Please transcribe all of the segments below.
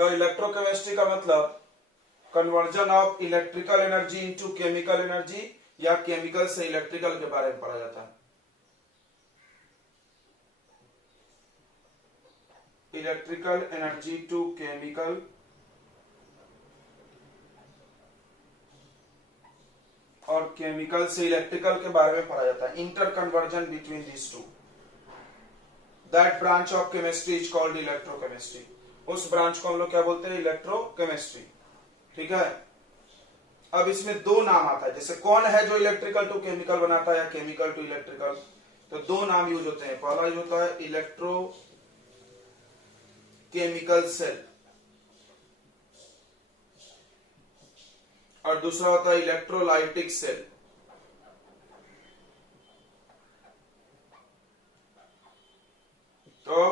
तो इलेक्ट्रोकेमिस्ट्री का मतलब conversion of electrical energy into chemical energy या केमिकल से इलेक्ट्रिकल के बारे में पढ़ा जाता है। इलेक्ट्रिकल एनर्जी टू केमिकल और केमिकल से इलेक्ट्रिकल के बारे में पढ़ा जाता है। Inter conversion between these two, that branch of chemistry is called electrochemistry. उस ब्रांच को हम लोग क्या बोलते हैं? इलेक्ट्रोकेमिस्ट्री। ठीक है। अब इसमें दो नाम आता है, जैसे कौन है जो इलेक्ट्रिकल टू केमिकल बनाता है या केमिकल टू इलेक्ट्रिकल, तो दो नाम यूज होते हैं। पहला यूज होता है इलेक्ट्रो केमिकल सेल और दूसरा होता है इलेक्ट्रोलाइटिक सेल। तो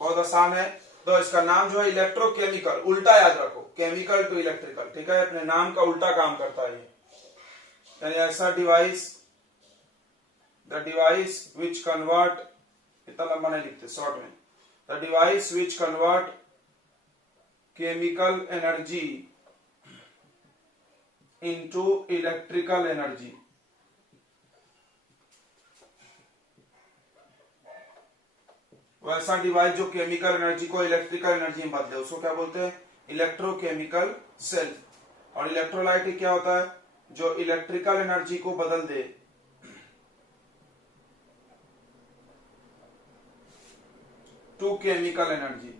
बहुत आसान है। तो इसका नाम जो है इलेक्ट्रोकेमिकल, उल्टा याद रखो, केमिकल टू इलेक्ट्रिकल। ठीक है, अपने नाम का उल्टा काम करता है ये। यानी ऐसा device, the device which convert, इतना लंबा नहीं लिखते, शॉर्ट में, the device which convert chemical energy into electrical energy. वैसा डिवाइस जो केमिकल एनर्जी को इलेक्ट्रिकल एनर्जी में बदले, उसको क्या बोलते हैं? Electrochemical cell. और इलेक्ट्रोलाइटिक क्या होता है? जो इलेक्ट्रिकल एनर्जी को बदल दे टू केमिकल एनर्जी।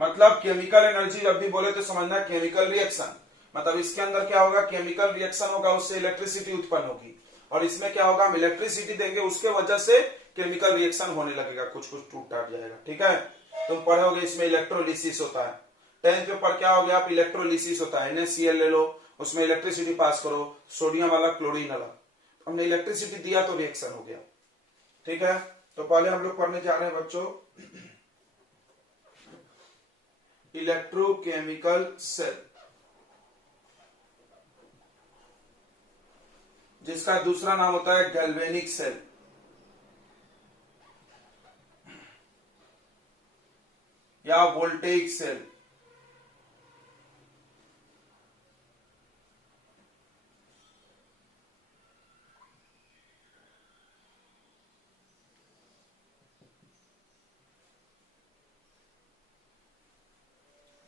मतलब केमिकल एनर्जी जब भी बोले तो समझना केमिकल रिएक्शन, मतलब इसके अंदर क्या होगा? केमिकल रिएक्शन होगा, उससे इलेक्ट्रिसिटी उत्पन्न होगी। और इसमें क्या होगा? हम इलेक्ट्रिसिटी देंगे, उसके वजह से केमिकल रिएक्शन होने लगेगा, कुछ कुछ टूट टाट जाएगा। ठीक है, तुम पढ़ोगे इसमें इलेक्ट्रोलिसिस होता है। 10th पेपर क्या हो गया? आप इलेक्ट्रोलिसिस होता है, NaCl ले लो, उसमें इलेक्ट्रिसिटी पास करो, सोडियम वाला क्लोरीन वाला, हमने इलेक्ट्रिसिटी दिया तो रिएक्शन हो गया। ठीक है, तो पहले हम लोग पढ़ने जा रहे हैं बच्चों इलेक्ट्रोकेमिकल सेल, जिसका दूसरा नाम होता है गैल्वेनिक सेल या वोल्टेइक सेल।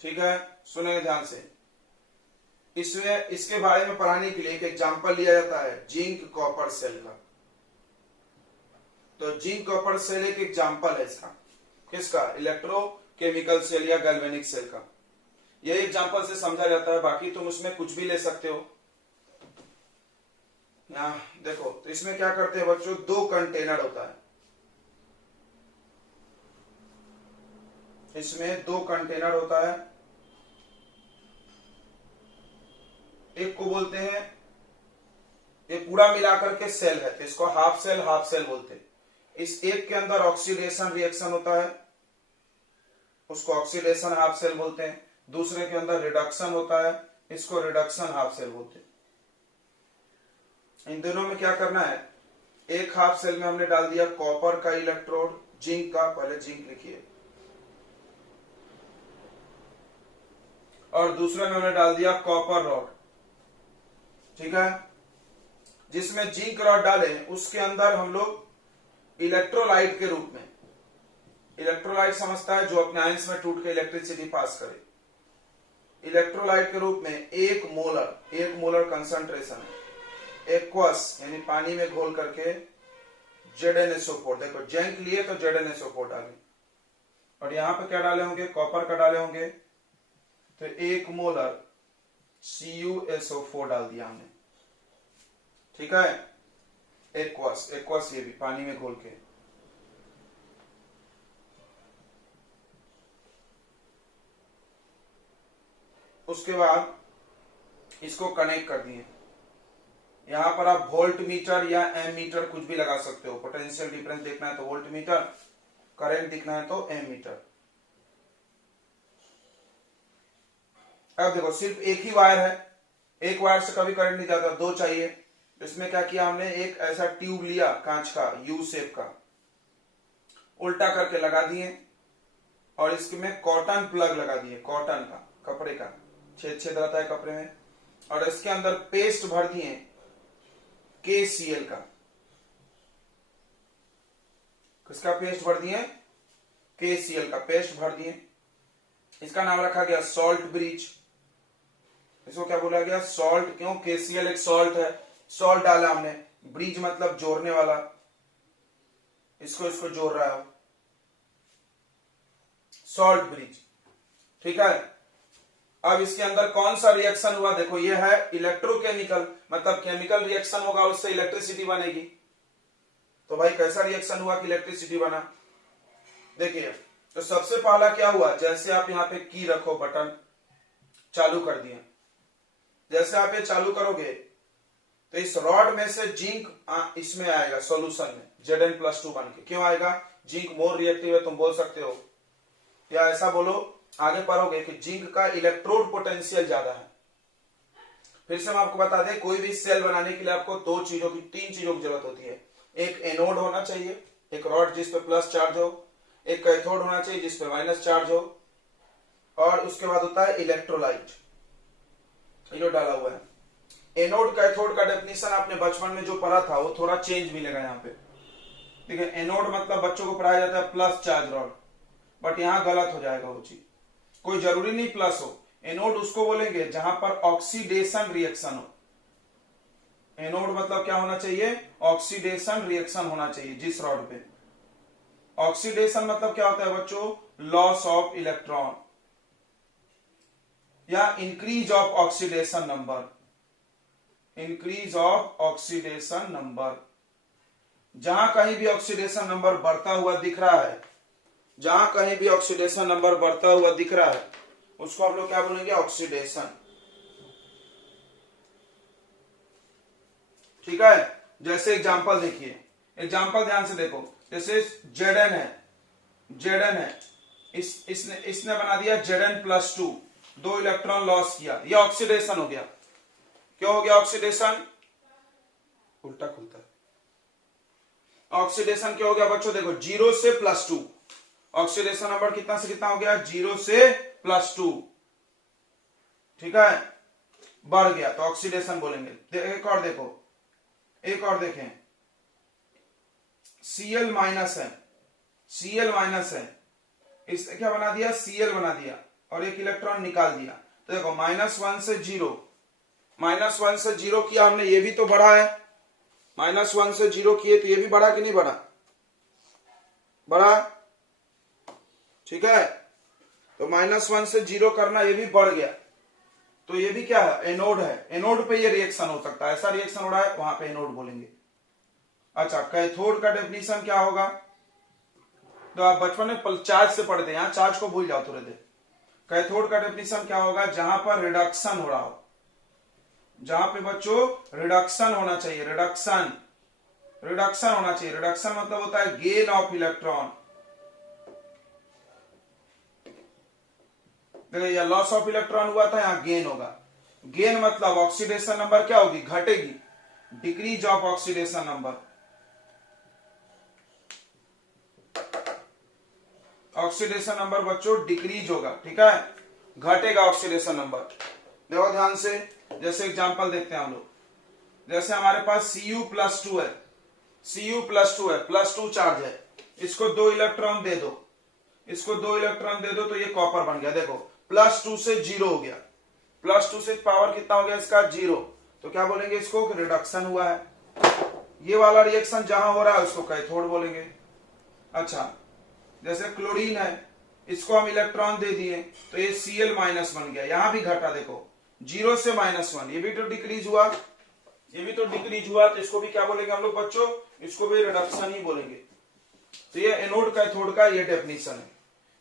ठीक है, सुनेंगे ध्यान से। इसमें इसके बारे में पढ़ाने के लिए एक एग्जांपल लिया जाता है जिंक कॉपर सेल का। तो जिंक कॉपर सेल एक एग्जांपल है इसका, किसका? इलेक्ट्रोकेमिकल सेल या गैल्वेनिक सेल का। यह एग्जांपल से समझा जाता है, बाकी तुम उसमें कुछ भी ले सकते हो। यहां देखो, तो इसमें क्या करते हैं बच्चों? दो कंटेनर होता है, इसमें दो कंटेनर होता है। एक को बोलते हैं, ये पूरा मिलाकर के सेल है, तो इसको हाफ सेल बोलते हैं। इस एक के अंदर ऑक्सीडेशन रिएक्शन होता है, उसको ऑक्सीडेशन हाफ सेल बोलते हैं। दूसरे के अंदर रिडक्शन होता है, इसको रिडक्शन हाफ सेल बोलते हैं। इन दोनों में क्या करना है? एक हाफ सेल में हमने डाल दिया कॉपर का इलेक्ट्रोड, जिंक का, पहले जिंक लिखिए, और दूसरे में हमने डाल दिया कॉपर रॉड। ठीक है, जिसमें जिंक रॉड डाले उसके अंदर हम लोग इलेक्ट्रोलाइट के रूप में, इलेक्ट्रोलाइट समझता है जो अपने आयंस में टूट के इलेक्ट्रिसिटी पास करे, इलेक्ट्रोलाइट के रूप में एक मोलर कंसंट्रेशन है एक्वस यानी पानी में घोल करके ZnSO4, देखो जिंक लिए तो ZnSO4 डाले, और यहां पे क्या डाले होंगे? कॉपर का डाले होंगे, तो एक मोलर CuSO4 डाल दिया हमने। ठीक है, एक्वस ये भी पानी में घोल के। उसके बाद इसको कनेक्ट कर दिए। यहां पर आप वोल्ट मीटर या एम मीटर कुछ भी लगा सकते हो। पोटेंशियल डिफरेंस देखना है तो वोल्ट मीटर, करंट दिखना है तो एम मीटर। अब देखो, सिर्फ एक ही वायर है, एक वायर से कभी करंट नहीं जाता, दो चाहिए। तो इसमें क्या किया हमने? एक ऐसा ट्यूब लिया कांच का, यू शेप का, उल्टा करके लगा दिए, और इसमें कॉटन प्लग लगा दिए, कॉटन का, कपड़े का, छेद छेद रहता है कपड़े में, और इसके अंदर पेस्ट भर दिए KCl का। किसका पेस्ट भर दिए? KCl का पेस्ट भर दिए। इसका नाम रखा गया सॉल्ट ब्रिज। इसको क्या बोला गया? सॉल्ट। क्यों? KCl एक सॉल्ट है, सॉल्ट डाला हमने, ब्रिज मतलब जोड़ने वाला, इसको जोड़ रहा है, सॉल्ट ब्रिज। ठीक है। अब इसके अंदर कौन सा रिएक्शन हुआ? देखो ये है इलेक्ट्रोकेमिकल, मतलब केमिकल रिएक्शन होगा, उससे इलेक्ट्रिसिटी बनेगी। तो भाई कैसा रिएक्शन हुआ कि इलेक्ट्रिसिटी बना? देखिए, तो सबसे पहला क्या हुआ, जैसे आप यहाँ पे की रखो, बटन चालू कर दिए, जैसे आप ये चालू करोगे तो इस रॉड में से जिंक इसमें आएगा सॉल्यूशन में, Zn+2 बन के। क्यों आएगा? जिंक मोर रिएक्टिव है, तुम बोल सकते हो, या ऐसा बोलो, आगे पढ़ोगे कि जिंक का इलेक्ट्रोड पोटेंशियल ज्यादा है। फिर से हम आपको बता दें, कोई भी सेल बनाने के लिए आपको तीन चीजों की जरूरत होती है। एक एनोड होना चाहिए, एक रॉड जिस पे प्लस चार्ज हो, एक कैथोड होना चाहिए जिस पे माइनस चार्ज हो, और उसके बाद होता है इलेक्ट्रोलाइट, ये जो डाला हुआ है। एनोड कैथोड का डेफिनेशन आपने बचपन में जो पढ़ा था वो थोड़ा चेंज मिलेगा यहाँ पे। ठीक है, एनोड मतलब बच्चों को पढ़ाया जाता है प्लस चार्ज रॉड, बट यहां गलत हो जाएगा वो चीज, कोई जरूरी नहीं प्लस हो। एनोड उसको बोलेंगे जहां पर ऑक्सीडेशन रिएक्शन हो। एनोड मतलब क्या होना चाहिए? ऑक्सीडेशन रिएक्शन होना चाहिए जिस रॉड पे। ऑक्सीडेशन मतलब क्या होता है बच्चों? लॉस ऑफ इलेक्ट्रॉन या increase of oxidation number, increase of oxidation number. जहां कहीं भी ऑक्सीडेशन नंबर बढ़ता हुआ दिख रहा है, जहां कहीं भी ऑक्सीडेशन नंबर बढ़ता हुआ दिख रहा है, उसको हम लोग क्या बोलेंगे? ऑक्सीडेशन। ठीक है। जैसे एग्जांपल देखिए, एग्जांपल ध्यान से देखो, जैसे Zn है, इसने बना दिया Zn+2, 2 इलेक्ट्रॉन लॉस किया, यह ऑक्सीडेशन हो गया। क्यों हो गया ऑक्सीडेशन? उल्टा खुलता है। ऑक्सीडेशन क्या हो गया बच्चों? देखो 0 से +2, ऑक्सीडेशन नंबर कितना से कितना हो गया? 0 से +2। ठीक है, बढ़ गया तो ऑक्सीडेशन बोलेंगे। एक और देखो, एक और देखें, Cl- है, Cl- है, इसने क्या बना दिया? Cl बना दिया और एक इलेक्ट्रॉन निकाल दिया। तो देखो -1 से 0, -1 से 0 किया हमने, ये भी तो बढ़ा है। -1 से 0 किए तो ये भी बढ़ा कि नहीं बढ़ा? बढ़ा। ठीक है, तो -1 से 0 करना, ये भी बढ़ गया। तो ये भी क्या है? एनोड है। एनोड पे ये रिएक्शन हो सकता है, ऐसा रिएक्शन हो रहा है, वहां पे एनोड बोलेंगे। अच्छा, कैथोड का डेफिनेशन क्या होगा? तो आप बचपन में चार्ज से पढ़ते हैं, यहां चार्ज को भूल जाओ थोड़े देर। कैथोड का डेफिनेशन क्या होगा? जहां पर रिडक्शन हो रहा हो, जहां पे बच्चों रिडक्शन होना चाहिए, रिडक्शन होना चाहिए। रिडक्शन मतलब होता है गेन ऑफ इलेक्ट्रॉन। देखो ये लॉस ऑफ इलेक्ट्रॉन हुआ था, यहां गेन होगा। गेन मतलब ऑक्सीडेशन नंबर क्या होगी? घटेगी, decrease of oxidation number. Oxidation number बच्चों डिक्रीज होगा। ठीक है, घटेगा ऑक्सीडेशन नंबर। देखो ध्यान से, जैसे एग्जांपल देखते हैं हम लोग। जैसे हमारे पास Cu+2 है, Cu+2 है, +2 चार्ज है, इसको 2 इलेक्ट्रॉन दे दो, इसको 2 इलेक्ट्रॉन दे दो तो ये कॉपर बन गया। देखो +2 से 0 हो गया, +2 से पावर कितना हो गया इसका? 0। तो क्या बोलेंगे इसको? रिडक्शन हुआ है। ये वाला रिएक्शन जहां हो रहा है उसको कैथोड बोलेंगे। अच्छा, जैसे क्लोरीन है, इसको हम इलेक्ट्रॉन दे दिए तो ये Cl- बन गया, यहां भी घटा। देखो 0 से -1, ये भी तो डिक्रीज हुआ, ये भी तो डिक्रीज हुआ, तो इसको भी क्या बोलेंगे हम लोग बच्चों? इसको भी रिडक्शन ही बोलेंगे। तो ये एनोड कैथोड का ये डेफिनेशन है।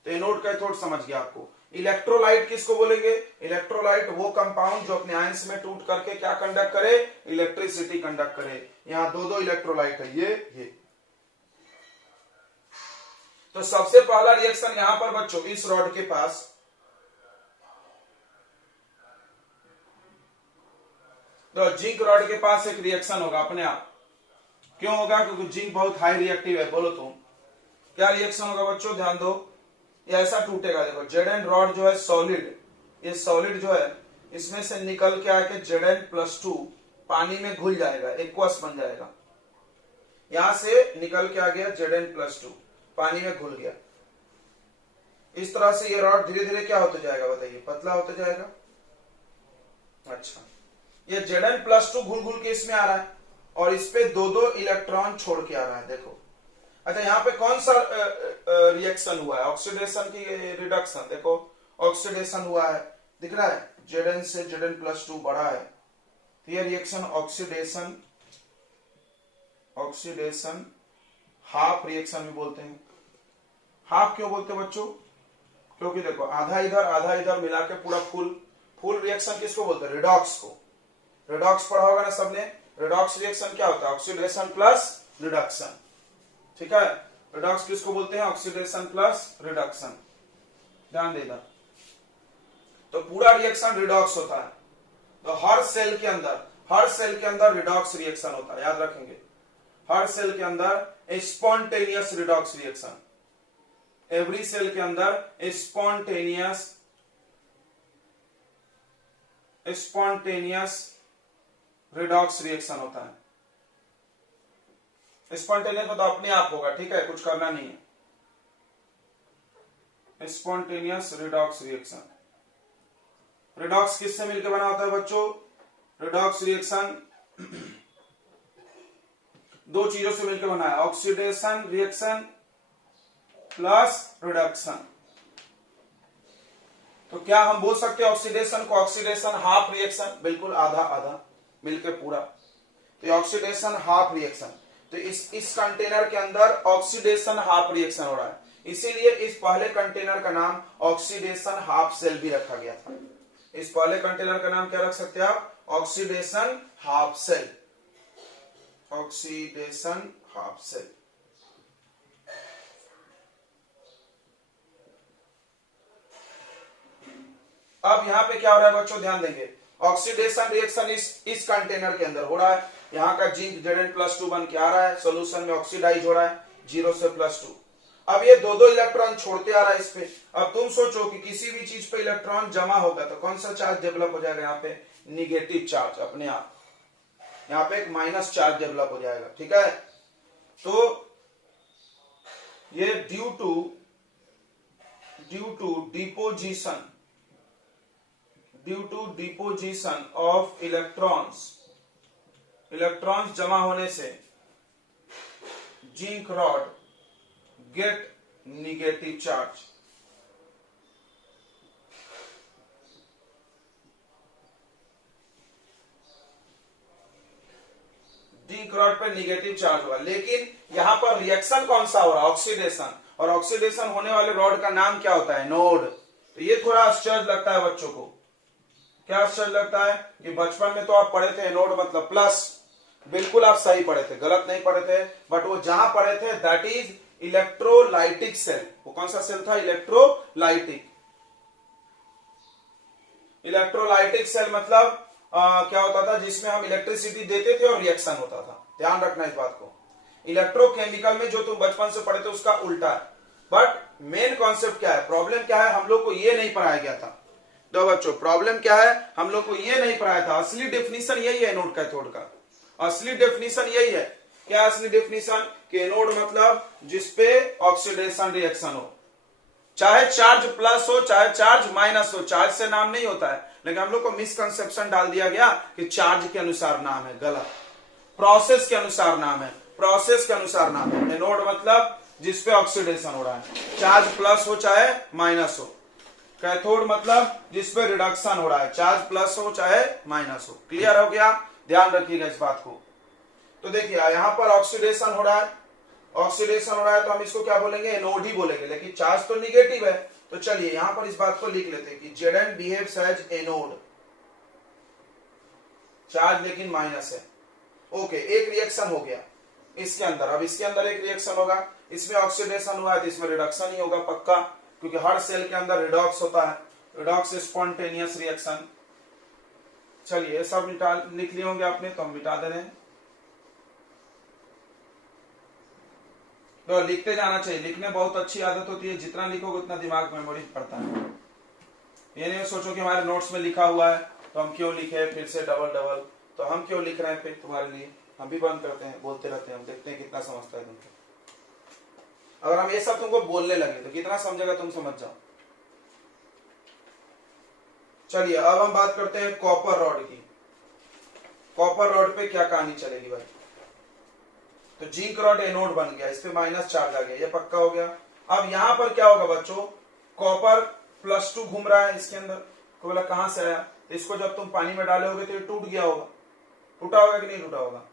तो एनोड कैथोड समझ गया आपको। इलेक्ट्रोलाइट किसको बोलेंगे? इलेक्ट्रोलाइट वो कंपाउंड जो अपने आयंस में टूट करके क्या कंडक्ट करे? इलेक्ट्रिसिटी कंडक्ट करे। यहां 2 इलेक्ट्रोलाइट है, ये। तो सबसे पहला रिएक्शन यहां पर बच्चों इस रॉड के पास, तो जिंक रॉड के पास एक रिएक्शन होगा अपने आप। क्यों होगा? क्योंकि जिंक बहुत हाई रिएक्टिव है। बोलो तुम, क्या रिएक्शन होगा बच्चों? ध्यान दो, ये ऐसा टूटेगा। देखो Zn रॉड जो है सॉलिड, ये सॉलिड जो है इसमें से निकल के आके Zn+2 पानी में घुल जाएगा, एक्वस बन जाएगा। यहां से निकल के आ गया Zn+2 पानी में घुल गया। इस तरह से ये रॉड धीरे धीरे क्या होता जाएगा बताइए, पतला होता जाएगा। अच्छा, ये Zn+2 घुल घुल के इसमें आ रहा है और इस पे दो दो इलेक्ट्रॉन छोड़ के आ रहा है। देखो अच्छा, यहाँ पे कौन सा रिएक्शन हुआ है, ऑक्सीडेशन की रिडक्शन। देखो ऑक्सीडेशन हुआ है, दिख रहा है, Zn से Zn+2 बढ़ा है, तो ये reaction oxidation, oxidation half reaction भी बोलते हैं। हाफ क्यों बोलते हैं बच्चों, क्योंकि देखो आधा इधर मिला के पूरा फुल रिएक्शन किसको बोलते हैं, रिडॉक्स को। रिडॉक्स पढ़ा होगा ना सबने, रिडॉक्स रिएक्शन क्या होता है, ऑक्सीडेशन प्लस रिडक्शन, ठीक है। रिडॉक्स किसको बोलते हैं, ऑक्सीडेशन प्लस रिडक्शन, ध्यान देना। तो पूरा रिएक्शन रिडॉक्स होता है। तो हर सेल के अंदर रिडॉक्स रिएक्शन होता है, याद रखेंगे। हर सेल के अंदर spontaneous redox reaction, every cell के अंदर स्पॉन्टेनियस रिडॉक्स रिएक्शन होता है। स्पॉन्टेनियस मतलब अपने आप होगा, ठीक है, कुछ करना नहीं है। स्पॉन्टेनियस रिडॉक्स रिएक्शन, रिडॉक्स किससे मिलकर बना होता है बच्चों, रिडॉक्स रिएक्शन दो चीजों से मिलकर बना है, ऑक्सीडेशन रिएक्शन प्लस रिडक्शन। तो क्या हम बोल सकते हैं ऑक्सीडेशन को ऑक्सीडेशन हाफ रिएक्शन, बिल्कुल आधा आधा मिलकर पूरा, तो ऑक्सीडेशन हाफ रिएक्शन। तो इस कंटेनर के अंदर ऑक्सीडेशन हाफ रिएक्शन हो रहा है, इसीलिए इस पहले कंटेनर का नाम ऑक्सीडेशन हाफ सेल भी रखा गया था। इस पहले कंटेनर का नाम क्या रख सकते हैं आप, oxidation half cell, oxidation half cell. अब यहां पे क्या हो रहा है बच्चों, ध्यान देंगे। ऑक्सीडेशन रिएक्शन इस कंटेनर के अंदर हो रहा है, यहाँ का जिंक Zn+2 बन के आ रहा है, सोल्यूशन में ऑक्सीडाइज हो रहा है 0 से +2। अब ये दो दो इलेक्ट्रॉन छोड़ते आ रहा है इस पे। अब तुम सोचो कि किसी भी चीज पे इलेक्ट्रॉन जमा होगा तो कौन सा चार्ज डेवलप हो जाएगा, यहाँ पे निगेटिव चार्ज अपने आप, यहाँ पे एक माइनस चार्ज डेवलप हो जाएगा, ठीक है। तो ये due to deposition of electrons जमा होने से zinc rod get negative charge. Zinc rod पे निगेटिव चार्ज हुआ, लेकिन यहां पर रिएक्शन कौन सा हो रहा है, ऑक्सीडेशन, और ऑक्सीडेशन होने वाले रॉड का नाम क्या होता है, नोड। तो ये थोड़ा आश्चर्य लगता है बच्चों को, क्या आश्चर्य लगता है कि बचपन में तो आप पढ़े थे नोड मतलब प्लस, बिल्कुल आप सही पढ़े थे, गलत नहीं पढ़े थे, बट वो जहां पढ़े थे दैट इज इलेक्ट्रोलाइटिक सेल। वो कौन सा सेल था, इलेक्ट्रोलाइटिक सेल मतलब क्या होता था, जिसमें हम इलेक्ट्रिसिटी देते थे और रिएक्शन होता था। ध्यान रखना इस बात को, इलेक्ट्रोकेमिकल में जो तुम बचपन से पढ़े थे उसका उल्टा है। बट मेन कॉन्सेप्ट क्या है, प्रॉब्लम क्या है, हम लोग को ये नहीं पढ़ाया गया था। तो बच्चों प्रॉब्लम क्या है, हम लोग को ये नहीं पढ़ाया था। असली डेफिनेशन यही है एनोड कैथोड का, असली डेफिनेशन यही है। क्या असली डेफिनेशन, कि एनोड मतलब जिसपे ऑक्सीडेशन रिएक्शन हो, चाहे चार्ज प्लस हो चाहे चार्ज माइनस हो, चार्ज से नाम नहीं होता है। लेकिन हम लोग को मिसकंसेप्शन डाल दिया गया कि चार्ज के अनुसार नाम है, गलत, प्रोसेस के अनुसार नाम है, प्रोसेस के अनुसार नाम है। एनोड मतलब जिसपे ऑक्सीडेशन हो रहा है, चार्ज प्लस हो चाहे माइनस हो। कैथोड मतलब जिसपे रिडक्शन हो रहा है, चार्ज प्लस हो चाहे माइनस हो। क्लियर हो गया, ध्यान रखिएगा इस बात को। तो देखिए यहां पर ऑक्सीडेशन हो रहा है, ऑक्सीडेशन हो रहा है तो हम इसको क्या बोलेंगे, एनोड ही बोलेंगे, लेकिन चार्ज तो निगेटिव है। तो चलिए यहां पर इस बात को लिख लेते हैं कि Zn behaves as anode, charge लेकिन माइनस है। ओके, एक रिएक्शन हो गया इसके अंदर, अब इसके अंदर एक रिएक्शन होगा, इसमें ऑक्सीडेशन हुआ है तो इसमें रिडक्शन ही होगा पक्का, क्योंकि हर सेल के अंदर रिडॉक्स होता है, रिडॉक्स स्पॉन्टेनियस रिएक्शन। चलिए सब लिख लिए होंगे आपने, तो हम मिटा दे रहे हैं। तो लिखते जाना चाहिए, लिखने बहुत अच्छी आदत होती है, जितना लिखोगे उतना दिमाग मेमोरी पड़ता है। ये नहीं सोचो कि हमारे नोट्स में लिखा हुआ है तो हम क्यों लिखे फिर से डबल डबल, तो हम क्यों लिख रहे हैं फिर तुम्हारे लिए, हम भी बंद करते हैं, बोलते रहते हैं, हम देखते हैं कितना समझता है तुमको। अगर हम ये सब तुमको बोलने लगे तो कितना समझेगा तुम, समझ जाओ। चलिए अब हम बात करते हैं कॉपर रॉड की। कॉपर रॉड पे क्या कहानी चलेगी भाई। तो जिंक रॉड एनोड बन गया, इस पे माइनस चार्ज आ गया, ये पक्का हो गया। अब यहां पर क्या होगा बच्चों, कॉपर +2 घूम रहा है इसके अंदर, तो बोला कहां से आया, तो इसको जब तुम पानी में डाले होगे तो ये टूट गया होगा, टूटा होगा कि नहीं टूटा होगा।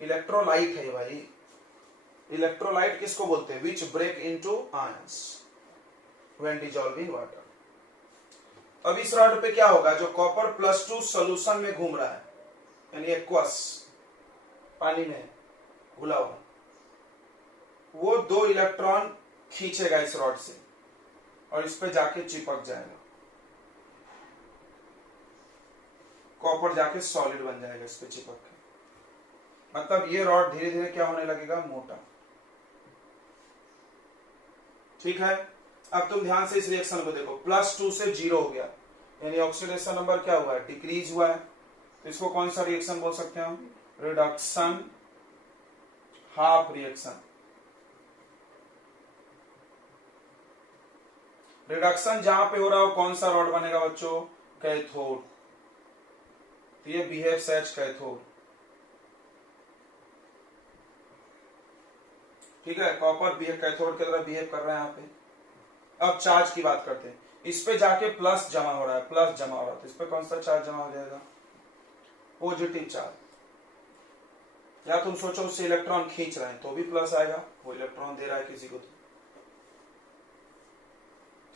इलेक्ट्रोलाइट है भाई। इलेक्ट्रोलाइट किसको बोलते हैं, which break into ions when dissolving water. अब इस रॉड पे क्या होगा, जो कॉपर +2 सोल्यूशन में घूम रहा है, यानी एक्वस पानी में घुला हुआ, वो 2 इलेक्ट्रॉन खींचेगा इस रॉड से और इस पे जाके चिपक जाएगा, कॉपर जाके सॉलिड बन जाएगा इस पे चिपक के। मतलब ये रॉड धीरे धीरे क्या होने लगेगा, मोटा। ठीक है। अब तुम ध्यान से इस रिएक्शन को देखो, +2 से 0 हो गया, यानी ऑक्सीडेशन नंबर क्या हुआ है, डिक्रीज हुआ है। तो इसको कौन सा रिएक्शन बोल सकते हैं हम, रिडक्शन हाफ रिएक्शन। रिडक्शन जहां पे हो रहा हो कौन सा रॉड बनेगा बच्चों, कैथोड। तो ये बिहेव्स एज कैथोड। ठीक है, कॉपर कैथोड की तरह बिहेव कर रहा है यहाँ पे। अब चार्ज की बात करते हैं, इस पे जाके प्लस जमा हो रहा है, प्लस जमा हो रहा है, तो इस पे कौन सा चार्ज जमा हो जाएगा, पॉजिटिव चार्ज। या तुम सोचो उससे इलेक्ट्रॉन खींच रहे हैं तो भी प्लस आएगा, वो इलेक्ट्रॉन दे रहा है किसी को।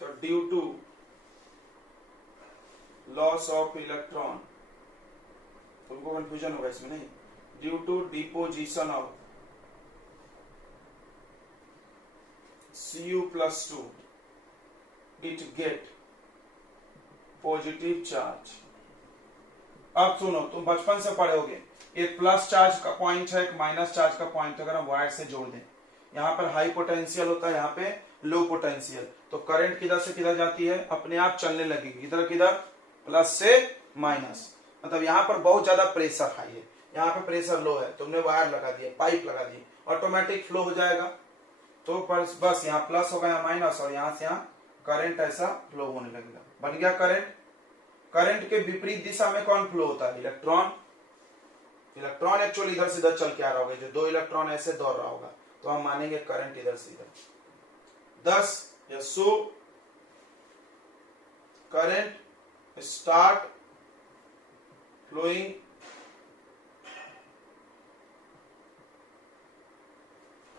तो due to loss of electron, तुमको कंफ्यूजन होगा इसमें नहीं, due to deposition of Cu+2 it get positive charge. अब सुनो, तुम बचपन से पढ़े होगे, एक प्लस चार्ज का पॉइंट है, एक माइनस चार्ज का पॉइंट, अगर हम वायर से जोड़ दें, यहाँ पर हाई पोटेंशियल होता है, यहाँ पे लो पोटेंशियल, तो करंट किधर से किधर जाती है, अपने आप चलने लगेगी, किधर किधर, प्लस से माइनस। मतलब यहाँ पर बहुत ज्यादा प्रेशर हाई है, यहाँ पे प्रेशर लो है, तुमने वायर लगा दिया, पाइप लगा दी, ऑटोमेटिक फ्लो हो जाएगा। तो बस यहाँ प्लस होगा, यहाँ माइनस, और यहाँ से यहाँ करंट ऐसा फ्लो होने लगेगा, बन गया करंट। करंट के विपरीत दिशा में कौन फ्लो होता है, इलेक्ट्रॉन। इलेक्ट्रॉन एक्चुअली इधर से इधर चल के आ रहा होगा, जो 2 इलेक्ट्रॉन ऐसे दौड़ रहा होगा, तो हम मानेंगे करंट इधर से इधर। 10 या so current start flowing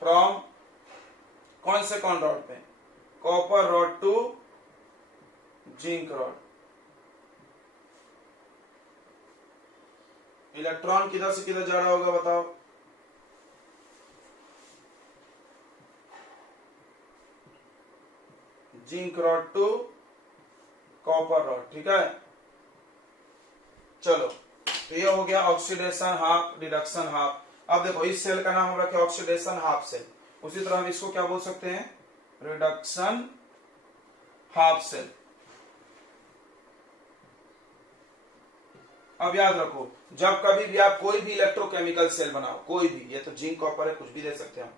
from कौन से कौन रॉड पे, copper rod to zinc rod. Electron किधर से किधर जा रहा होगा बताओ, zinc rod to copper rod. ठीक है, चलो तो ये हो गया ऑक्सीडेशन हाफ, रिडक्शन हाफ। अब देखो इस सेल का नाम हम रखे ऑक्सीडेशन हाफ सेल, उसी तरह हम इसको क्या बोल सकते हैं, रिडक्शन हाफ सेल। अब याद रखो, जब कभी भी आप कोई भी इलेक्ट्रोकेमिकल सेल बनाओ, कोई भी, ये तो जिंक कॉपर है, कुछ भी दे सकते हैं,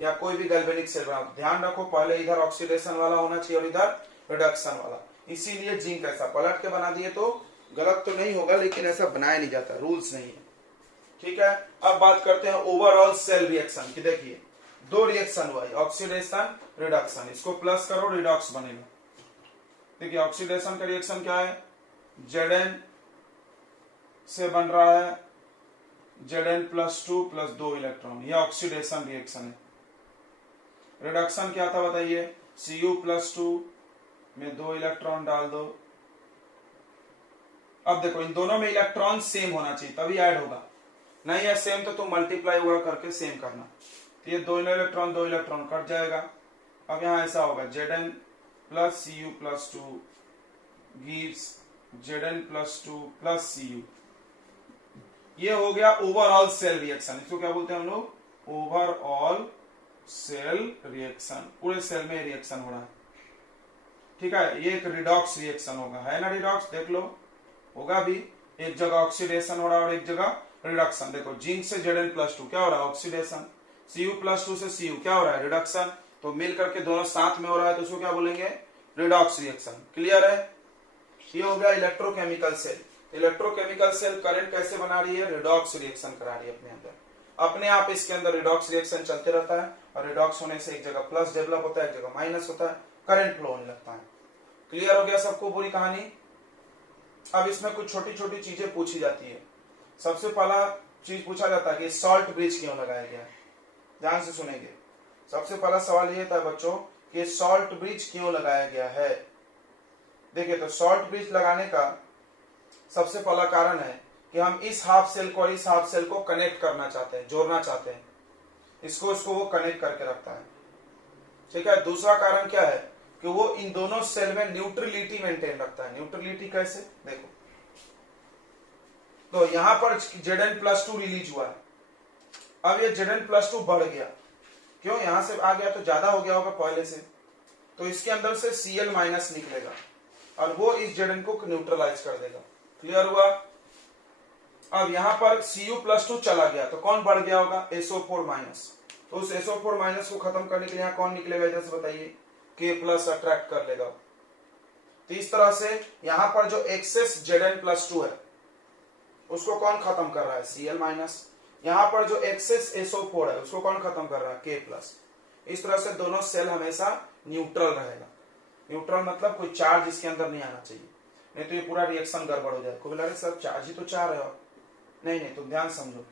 या कोई भी गैल्वेनिक सेल बनाओ, ध्यान रखो पहले इधर ऑक्सीडेशन वाला होना चाहिए और इधर रिडक्शन वाला। इसीलिए जिंक ऐसा पलट के बना दिए, तो गलत तो नहीं होगा, लेकिन ऐसा बनाया नहीं जाता, रूल्स नहीं है। ठीक है, अब बात करते हैं ओवरऑल सेल रिएक्शन की। देखिए 2 रिएक्शन हुआ, ऑक्सीडेशन रिडक्शन, इसको प्लस करो रिडॉक्स बनेगा। देखिए ऑक्सीडेशन का रिएक्शन क्या है, Zn से बन रहा है Zn+2 + 2 इलेक्ट्रॉन, यह ऑक्सीडेशन रिएक्शन है। रिडक्शन क्या था बताइए, Cu+2 में 2 इलेक्ट्रॉन डाल दो। अब देखो इन दोनों में इलेक्ट्रॉन सेम होना चाहिए तभी ऐड होगा, नहीं है सेम तो तुम मल्टीप्लाई हुआ करके सेम करना, तो ये 2 इलेक्ट्रॉन कट जाएगा। अब यहां ऐसा होगा Zn + Cu+2 gives Zn+2 + Cu। ये हो गया ओवरऑल सेल रिएक्शन, इसको क्या बोलते हैं हम लोग, ओवरऑल सेल रिएक्शन, पूरे सेल में रिएक्शन हो रहा है। ठीक है, ये एक रिडॉक्स रिएक्शन होगा, है ना रिडॉक्स, देख लो होगा भी, एक जगह ऑक्सीडेशन हो रहा है और एक जगह रिडक्शन। देखो जिंक से Zn+2 क्या हो रहा है, ऑक्सीडेशन, Cu+2 से Cu क्या हो रहा है, रिडक्शन। तो मिल करके दोनों साथ में हो रहा है तो उसको क्या बोलेंगे, रिडॉक्स रिएक्शन। क्लियर है, ये हो गया electrochemical cell. Electrochemical cell current कैसे बना रही है, रिडॉक्स रिएक्शन करा रही है अपने अंदर, अपने आप इसके अंदर रिडॉक्स रिएक्शन चलते रहता है और रिडॉक्स होने से एक जगह प्लस डेवलप होता है, एक जगह माइनस होता है, करंट फ्लो होने लगता है। क्लियर हो गया सबको पूरी कहानी। अब इसमें कुछ छोटी छोटी चीजें पूछी जाती है। सबसे पहला चीज पूछा जाता है कि सॉल्ट ब्रिज क्यों लगाया गया है, ध्यान से सुनेंगे। सबसे पहला सवाल ये था बच्चों कि सॉल्ट ब्रिज क्यों लगाया गया है। देखिए तो सॉल्ट ब्रिज लगाने का सबसे पहला कारण है कि हम इस हाफ सेल को और इस हाफ सेल को कनेक्ट करना चाहते हैं, जोड़ना चाहते हैं, इसको वो कनेक्ट करके रखता है। ठीक है, दूसरा कारण क्या है कि वो इन दोनों सेल में न्यूट्रलिटी मेंटेन रखता है। न्यूट्रलिटी कैसे, देखो तो यहां पर Zn+2 रिलीज हुआ है, अब ये Zn+2 बढ़ गया, क्यों, यहां से आ गया तो ज्यादा हो गया होगा पहले से, तो इसके अंदर से Cl- निकलेगा और वो इस Zn को न्यूट्रलाइज कर देगा। क्लियर हुआ। अब यहां पर Cu+2 चला गया तो कौन बढ़ गया होगा, SO4-, तो उस SO4- को खत्म करने के लिए यहां कौन निकलेगा, इधर से बताइए, K+ अट्रैक्ट कर लेगा। तो इस तरह से यहां पर जो एक्सेस Zn+2 है उसको कौन खत्म कर रहा है, Cl-, यहां पर जो एक्सेस SO4 है उसको कौन खत्म कर रहा है, K+। इस तरह से दोनों सेल हमेशा न्यूट्रल रहेगा। न्यूट्रल मतलब कोई चार्ज इसके अंदर नहीं आना चाहिए, नहीं तो ये पूरा रिएक्शन गड़बड़ हो जाए। कोई बोला सर चार्ज ही तो चाह रहे हो, नहीं नहीं, तुम ध्यान समझो,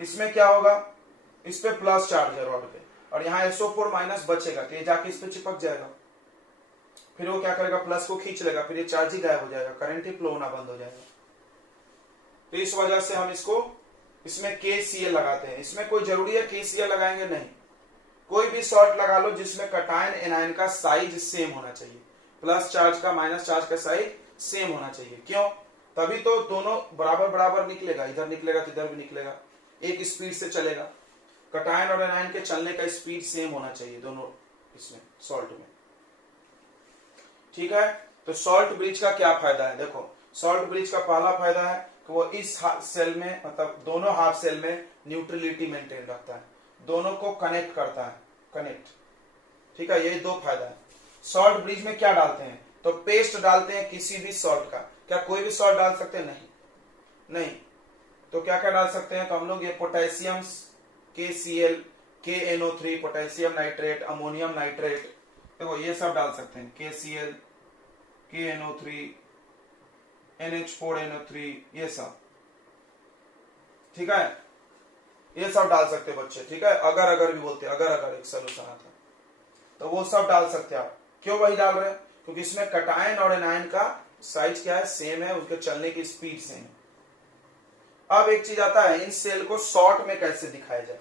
इसमें क्या होगा, इस पे प्लस चार्ज है रॉड पे और यहाँ SO4- बचेगा तो ये जाके इस पे चिपक जाएगा, फिर वो क्या करेगा, प्लस को खींच लेगा, फिर ये चार्ज ही गायब हो जाएगा, करंट ही फ्लो होना बंद हो जाएगा। तो इस वजह से हम इसमें KCl लगाते हैं। इसमें कोई जरूरी है KCl लगाएंगे, नहीं, कोई भी सॉल्ट लगा लो जिसमें कटायन एनायन का साइज सेम होना चाहिए, प्लस चार्ज का माइनस चार्ज का साइज सेम होना चाहिए। क्यों, तभी तो दोनों बराबर बराबर निकलेगा, इधर निकलेगा तो इधर भी निकलेगा, एक स्पीड से चलेगा। कटायन और एनायन के चलने का स्पीड सेम होना चाहिए दोनों इसमें सॉल्ट में। ठीक है, तो सॉल्ट ब्रिज का क्या फायदा है, देखो सॉल्ट ब्रिज का पहला फायदा है कि वो इस सेल में, मतलब दोनों हाफ सेल में न्यूट्रलिटी मेंटेन रखता है, दोनों को कनेक्ट करता है, कनेक्ट। ठीक है, ये दो फायदा है। सॉल्ट ब्रिज में क्या डालते हैं, तो पेस्ट डालते हैं किसी भी सॉल्ट का। क्या कोई भी सॉल्ट डाल सकते हैं, नहीं, नहीं, तो क्या क्या डाल सकते हैं, तो हम लोग ये potassium KCl, KNO3, potassium nitrate, ammonium nitrate, देखो ये सब डाल सकते हैं, KCl, KNO3, NH4NO3, ये सब। ठीक है, ये सब डाल सकते हैं बच्चे। ठीक है, अगर भी बोलते हैं, अगर एक सोल्यूशन आता तो वो सब डाल सकते हैं आप। क्यों वही डाल रहे हैं, क्योंकि इसमें कटायन और एनायन का साइज क्या है, सेम है, उसके चलने की स्पीड सेम है। अब एक चीज आता है, इन सेल को शॉर्ट में कैसे दिखाया जाए,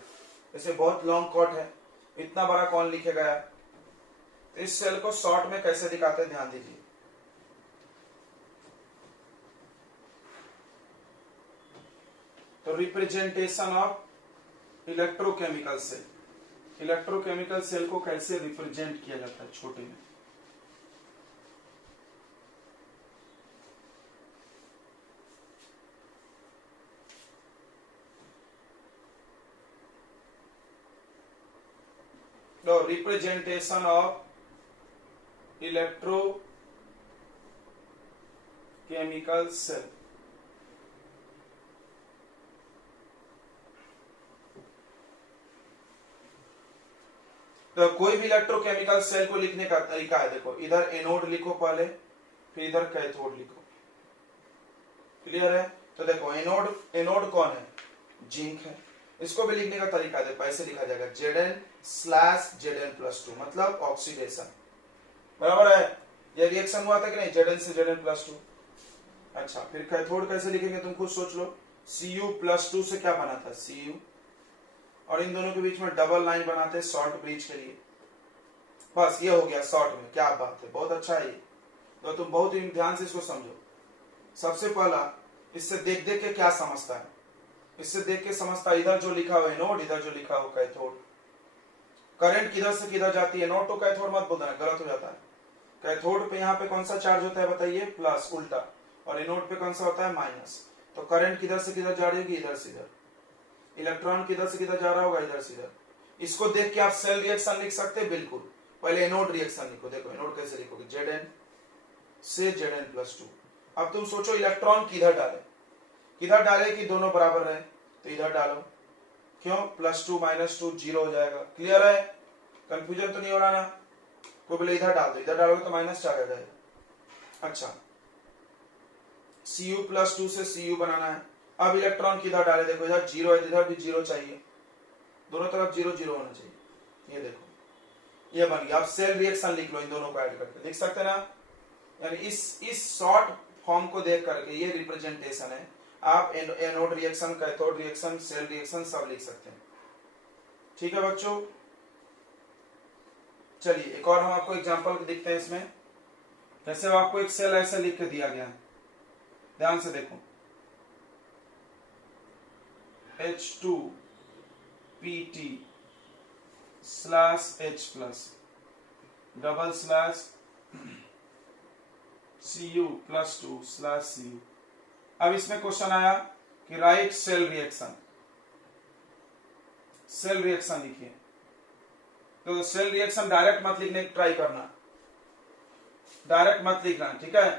जैसे बहुत लॉन्ग कॉट है, इतना बड़ा कौन लिखेगा यार, तो इस सेल को शॉर्ट में कैसे दिखाते हैं, ध्यान दीजिए। तो representation of electrochemical cell, electrochemical cell को कैसे रिप्रेजेंट किया जाता है छोटे में। तो रिप्रेजेंटेशन ऑफ इलेक्ट्रोकेमिकल सेल, तो कोई भी इलेक्ट्रोकेमिकल सेल को लिखने का तरीका है, देखो इधर एनोड लिखो पहले, फिर इधर कैथोड लिखो। क्लियर है, तो देखो एनोड कौन है, जिंक है। इसको भी लिखने का तरीका देखो, ऐसे लिखा जाएगा Zn/Zn+2, मतलब ऑक्सीडेशन, बराबर है। ये रिएक्शन हुआ था कि नहीं, Zn से Zn+2। अच्छा, फिर कैथोड कैसे लिखेंगे तुम खुद सोच लो, Cu+2 से क्या बना था, Cu, और इन दोनों के बीच में डबल लाइन बनाते हैं शॉर्ट ब्रिज के लिए। बस ये हो गया शॉर्ट में, क्या बात है, बहुत अच्छा है ये। तो तुम बहुत ही ध्यान से इसको समझो। सबसे पहला इससे देख देख के क्या समझता है, इससे देख के समझता है, इधर जो लिखा हो एनोड, इधर जो लिखा हो कैथोड। करंट किधर से किधर जाती है, एनोड टू कैथोड मत बोलना, गलत हो जाता है। कैथोड पे यहाँ पे कौन सा चार्ज होता है बताइए, प्लस, उल्टा, और एनोड पे कौन सा होता है, माइनस। तो करंट किधर से किधर जा रही होगी, इधर से इधर। इलेक्ट्रॉन किधर से किधर जा रहा होगा, इधर से इधर। इसको देख के आप सेल रिएक्शन लिख सकते हैं, बिल्कुल। पहले एनोड रिएक्शन लिखो, देखो एनोड कैसे लिखोगे, Zn से Zn+2। अब तुम सोचो इलेक्ट्रॉन किधर डाले, किधर डाले कि दोनों बराबर रहे, तो इधर डालो। क्यों, +2 -2 0 हो जाएगा। क्लियर है, कंफ्यूजन तो नहीं हो रहा ना? कोई बोले इधर डाल दो, इधर डालोगे तो -4 आ जाएगा। अच्छा, Cu+2 से Cu बनाना है। अब इलेक्ट्रॉन किधर डाले, देखो इधर 0 है, इधर भी 0 चाहिए, दोनों तरफ 0 0 होना चाहिए। ये देखो, ये बन गया। अब सेल रिएक्शन लिख लो, इन दोनों को ऐड करके लिख सकते हैं ना। यानी इस शॉर्ट फॉर्म को देख करके ये रिप्रेजेंटेशन है। आप anode reaction, cathode reaction, cell reaction सब लिख सकते हैं। ठीक है बच्चों, चलिए एक और हम आपको एग्जांपल दिखते हैं इसमें। जैसे आपको एक सेल ऐसे लिख के दिया गया है, ध्यान से देखो, H2PT/Cu+2/Cu। अब इसमें क्वेश्चन आया कि write cell reaction, cell reaction लिखिए। तो सेल रिएक्शन डायरेक्ट मत लिखने की ट्राई करना, डायरेक्ट मत लिखना, ठीक है।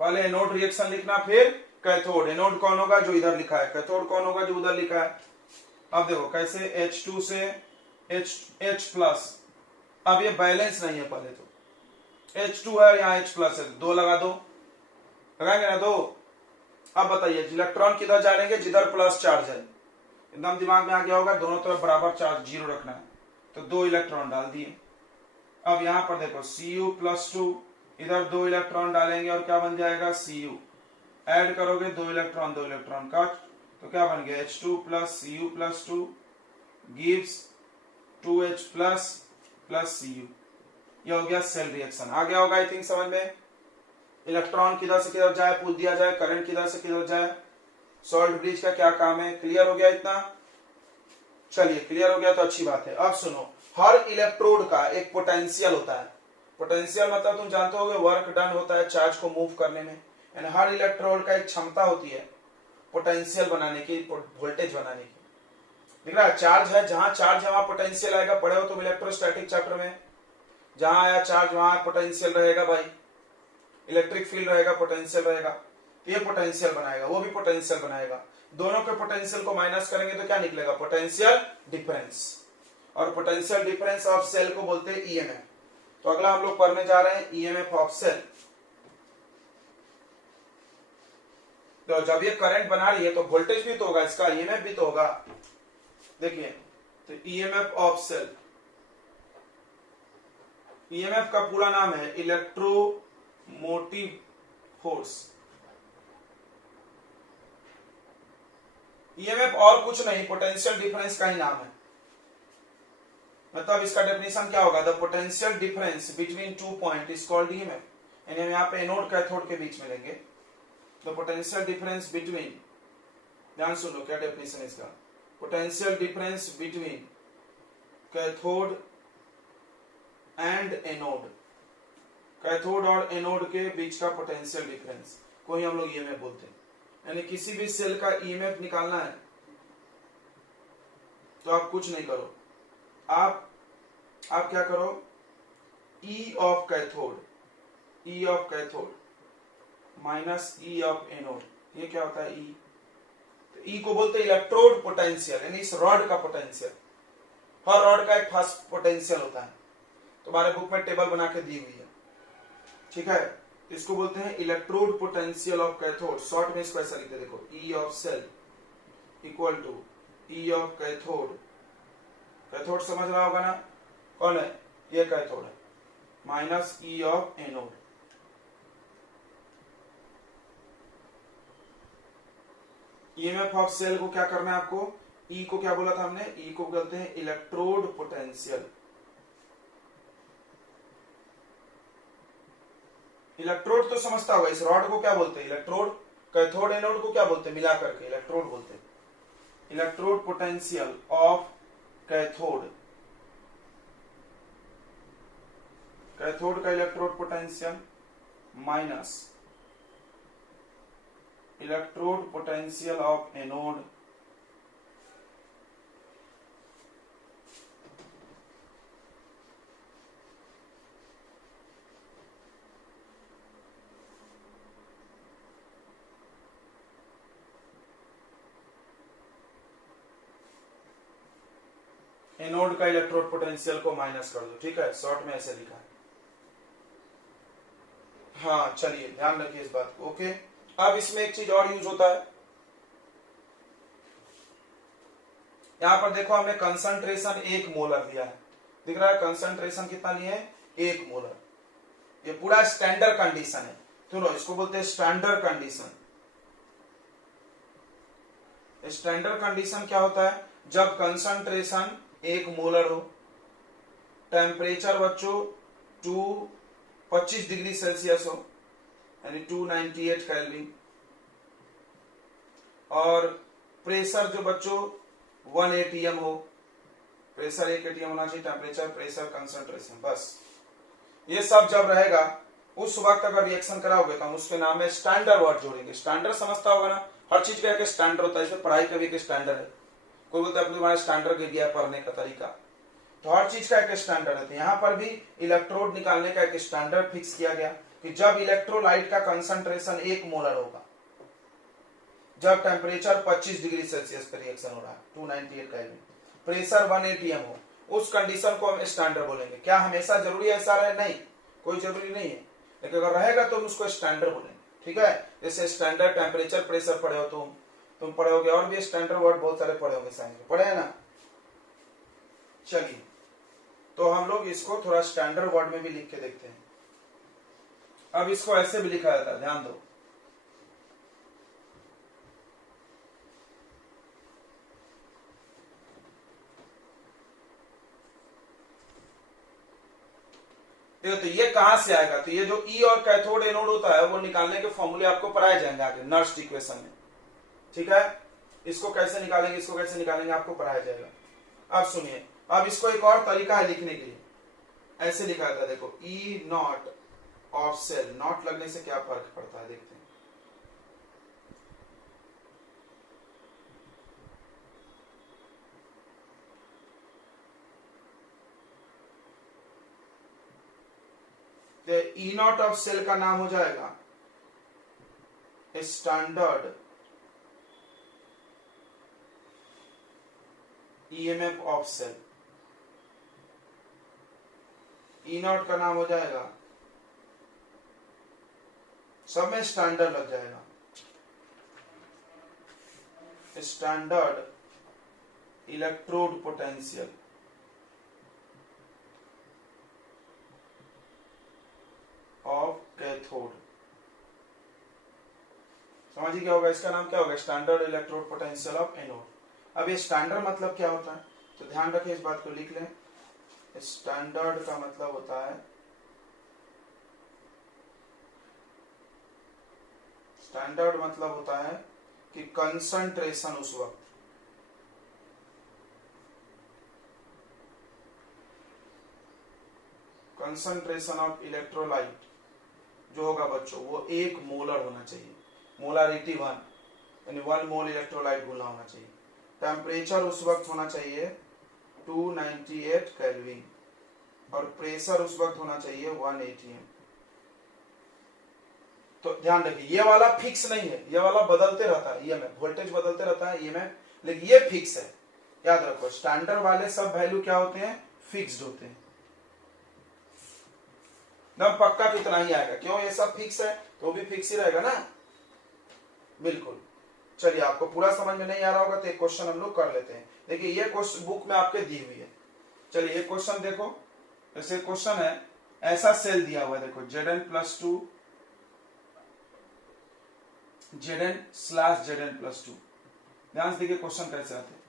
पहले एनोड रिएक्शन लिखना, फिर कैथोड। एनोड कौन होगा, जो इधर लिखा है, कैथोड कौन होगा, जो उधर लिखा है। अब देखो कैसे, H2 से H+। अब ये बैलेंस नहीं है, पहले तो H2 है, यहाँ H+ है, 2 लगा दो, लगाएंगे ना 2। अब बताइए इलेक्ट्रॉन किधर जाएंगे, जिधर प्लस चार्ज है। एकदम दिमाग में आ गया होगा, दोनों तरफ बराबर चार्ज 0 रखना है, तो 2 इलेक्ट्रॉन डाल दिए। अब यहां पर देखो Cu+2, इधर 2 इलेक्ट्रॉन डालेंगे और क्या बन जाएगा, Cu। ऐड करोगे 2 इलेक्ट्रॉन 2 इलेक्ट्रॉन का, तो क्या बन गया, H2 + Cu+2 gives 2H+ + Cu। ये हो गया सेल रिएक्शन। आ गया होगा आई थिंक समझ में। इलेक्ट्रॉन किधर से किधर जाए पूछ दिया जाए, करंट किधर से किधर जाए, सॉल्ट ब्रिज का क्या काम है। क्लियर हो गया इतना? चलिए क्लियर हो गया तो अच्छी बात है। अब सुनो, हर इलेक्ट्रोड का एक पोटेंशियल होता है। पोटेंशियल मतलब तुम जानते होगे वर्क डन होता है चार्ज को मूव करने में। यानी हर इलेक्ट्रोड का एक क्षमता होती है पोटेंशियल बनाने की, वोल्टेज बनाने की। दिख रहा है, चार्ज है, जहां चार्ज है वहां पोटेंशियल आएगा। पढ़े हो तुम इलेक्ट्रोस्टैटिक चैप्टर में, जहां आया चार्ज वहां पोटेंशियल रहेगा भाई, इलेक्ट्रिक फील्ड रहेगा, पोटेंशियल रहेगा। ये पोटेंशियल बनाएगा, वो भी पोटेंशियल बनाएगा। दोनों के पोटेंशियल को माइनस करेंगे तो क्या निकलेगा, पोटेंशियल डिफरेंस। और पोटेंशियल डिफरेंस ऑफ सेल को बोलते हैं ईएमएफ। तो अगला हम लोग पढ़ने जा रहे हैं ईएमएफ ऑफ सेल। तो जब ये करंट बना रही है तो वोल्टेज भी तो होगा इसका, ईएमएफ भी तो होगा। देखिए, तो ईएमएफ ऑफ सेल, ईएमएफ का पूरा नाम है इलेक्ट्रोमोटिव फोर्स। ईएमएफ और कुछ नहीं, पोटेंशियल डिफरेंस का ही नाम है। मतलब इसका डेफिनेशन क्या होगा, the potential difference between 2 point is called EMF. यानी हम यहाँ पे एनोड कैथोड के बीच में लेंगे, द पोटेंशियल डिफरेंस बिटवीन, ध्यान सुन लो क्या डेफिनेशन इसका, potential difference between cathode and anode. Cathode और एनोड के बीच का पोटेंशियल डिफरेंस को ही हम लोग ईएमएफ बोलते हैं। यानी किसी भी सेल का ईएमएफ निकालना है तो आप कुछ नहीं करो, आप क्या करो, ई of cathode minus E of anode. ये क्या होता है, ई। तो ई को बोलते हैं इलेक्ट्रोड पोटेंशियल, यानी इस रॉड का पोटेंशियल। हर रॉड का एक खास पोटेंशियल होता है, तुम्हारे बुक में टेबल बना के दी हुई है, ठीक है। इसको बोलते हैं electrode potential of cathode. Short में इसको ऐसा लिखते देखो, E of cell equal to E of cathode. Cathode समझ रहा होगा ना, कौन है, ये कैथोड है, minus E of anode. EMF of cell को क्या करना है आपको, ई को क्या बोला था हमने, ई को बोलते हैं इलेक्ट्रोड पोटेंशियल। इलेक्ट्रोड तो समझता होगा, इस रॉड को क्या बोलते हैं, इलेक्ट्रोड। कैथोड एनोड को क्या बोलते हैं, मिला करके इलेक्ट्रोड बोलते हैं। Electrode potential of cathode cathode का electrode potential minus electrode potential of anode anode का इलेक्ट्रोड पोटेंशियल को माइनस कर दो, ठीक है, शॉर्ट में ऐसे लिखा है। हाँ चलिए ध्यान रखिए इस बात को, ओके। अब इसमें एक चीज और यूज होता है, यहां पर देखो हमें कंसंट्रेशन 1 मोलर दिया है, दिख रहा है कंसंट्रेशन कितना लिए है 1 मोलर। ये पूरा स्टैंडर्ड कंडीशन है, सुनो इसको बोलते हैं स्टैंडर्ड कंडीशन। स्टैंडर्ड कंडीशन क्या होता है, जब कंसंट्रेशन 1 मोलर हो, टेम्परेचर बच्चों 25 डिग्री सेल्सियस हो यानी 298 केल्विन, और प्रेशर जो बच्चों 1 atm हो, प्रेशर 1 atm होना चाहिए, टेम्परेचर प्रेशर कंसंट्रेशन, बस ये सब जब रहेगा उस वक्त अगर रिएक्शन कराओगे तो हम उसके नाम में स्टैंडर्ड वर्ड जोड़ेंगे। स्टैंडर्ड समझता होगा ना, हर चीज का एक स्टैंडर्ड होता है, इसमें पढ़ाई का भी एक स्टैंडर्ड है। कोई बोलता है अपने तुम्हारा स्टैंडर्ड गिर गया है पढ़ने का तरीका, तो हर चीज का एक स्टैंडर्ड है। यहाँ पर भी इलेक्ट्रोड निकालने का एक स्टैंडर्ड फिक्स किया गया कि जब इलेक्ट्रोलाइट का कंसंट्रेशन 1 मोलर होगा, जब टेम्परेचर 25 डिग्री सेल्सियस पर रिएक्शन हो रहा है 298 केल्विन, प्रेशर 1 atm हो, उस कंडीशन को हम स्टैंडर्ड बोलेंगे। क्या हमेशा जरूरी है ऐसा रहे? नहीं, कोई जरूरी नहीं है, लेकिन अगर रहेगा तो हम उसको स्टैंडर्ड बोलेंगे, ठीक है। जैसे स्टैंडर्ड टेम्परेचर प्रेशर पढ़े हो तुम पढ़े होगे, और भी स्टैंडर्ड वर्ड बहुत सारे पढ़े होंगे साइंस में, पढ़े हैं ना। चलिए तो हम लोग इसको थोड़ा स्टैंडर्ड वर्ड में भी लिख के देखते हैं। अब इसको ऐसे भी लिखा जाता है, ध्यान दो, देखो तो ये कहां से आएगा, तो ये जो ई और कैथोड एनोड होता है वो निकालने के फॉर्मूले आपको पढ़ाए जाएंगे आगे नर्स्ट इक्वेशन में, ठीक है। इसको कैसे निकालेंगे, इसको कैसे निकालेंगे आपको पढ़ाया जाएगा। अब सुनिए, अब इसको एक और तरीका है लिखने के लिए, ऐसे लिखा जाता है, देखो E not of cell, not लगने से क्या फर्क पड़ता है देखते हैं। ई नॉट ऑफ सेल का नाम हो जाएगा standard EMF of cell, E nought का नाम हो जाएगा, सब में स्टैंडर्ड लग जाएगा, standard electrode potential of cathode. समझिए क्या होगा, इसका नाम क्या होगा, standard electrode potential of anode. अब ये स्टैंडर्ड मतलब क्या होता है, तो ध्यान रखें, इस बात को लिख लें। स्टैंडर्ड का मतलब होता है, स्टैंडर्ड मतलब होता है कि कंसंट्रेशन उस वक्त, कंसंट्रेशन ऑफ इलेक्ट्रोलाइट जो होगा बच्चों वो 1 मोलर होना चाहिए, मोलारिटी 1 यानी 1 मोल इलेक्ट्रोलाइट घुलना होना चाहिए। टेम्परेचर उस वक्त होना चाहिए 298 केल्विन, और प्रेशर उस वक्त होना चाहिए 1 atm। तो ध्यान रखिए, ये वाला फिक्स नहीं है, ये वाला बदलते रहता है, ईएमएफ वोल्टेज बदलते रहता है ईएमएफ, लेकिन ये फिक्स है। याद रखो स्टैंडर्ड वाले सब वैल्यू क्या होते हैं, फिक्स्ड होते हैं, एकदम पक्का कितना ही आएगा, क्यों ये सब फिक्स है तो भी फिक्स ही रहेगा ना, बिल्कुल। चलिए आपको पूरा समझ में नहीं आ रहा होगा तो एक क्वेश्चन हम लोग कर लेते हैं। देखिए ये क्वेश्चन बुक में आपके दी हुई है, चलिए एक क्वेश्चन देखो, जैसे क्वेश्चन है, ऐसा सेल दिया हुआ है, देखो Zn+2 Zn/Zn+2, ध्यान से देखिए क्वेश्चन कैसे आते हैं,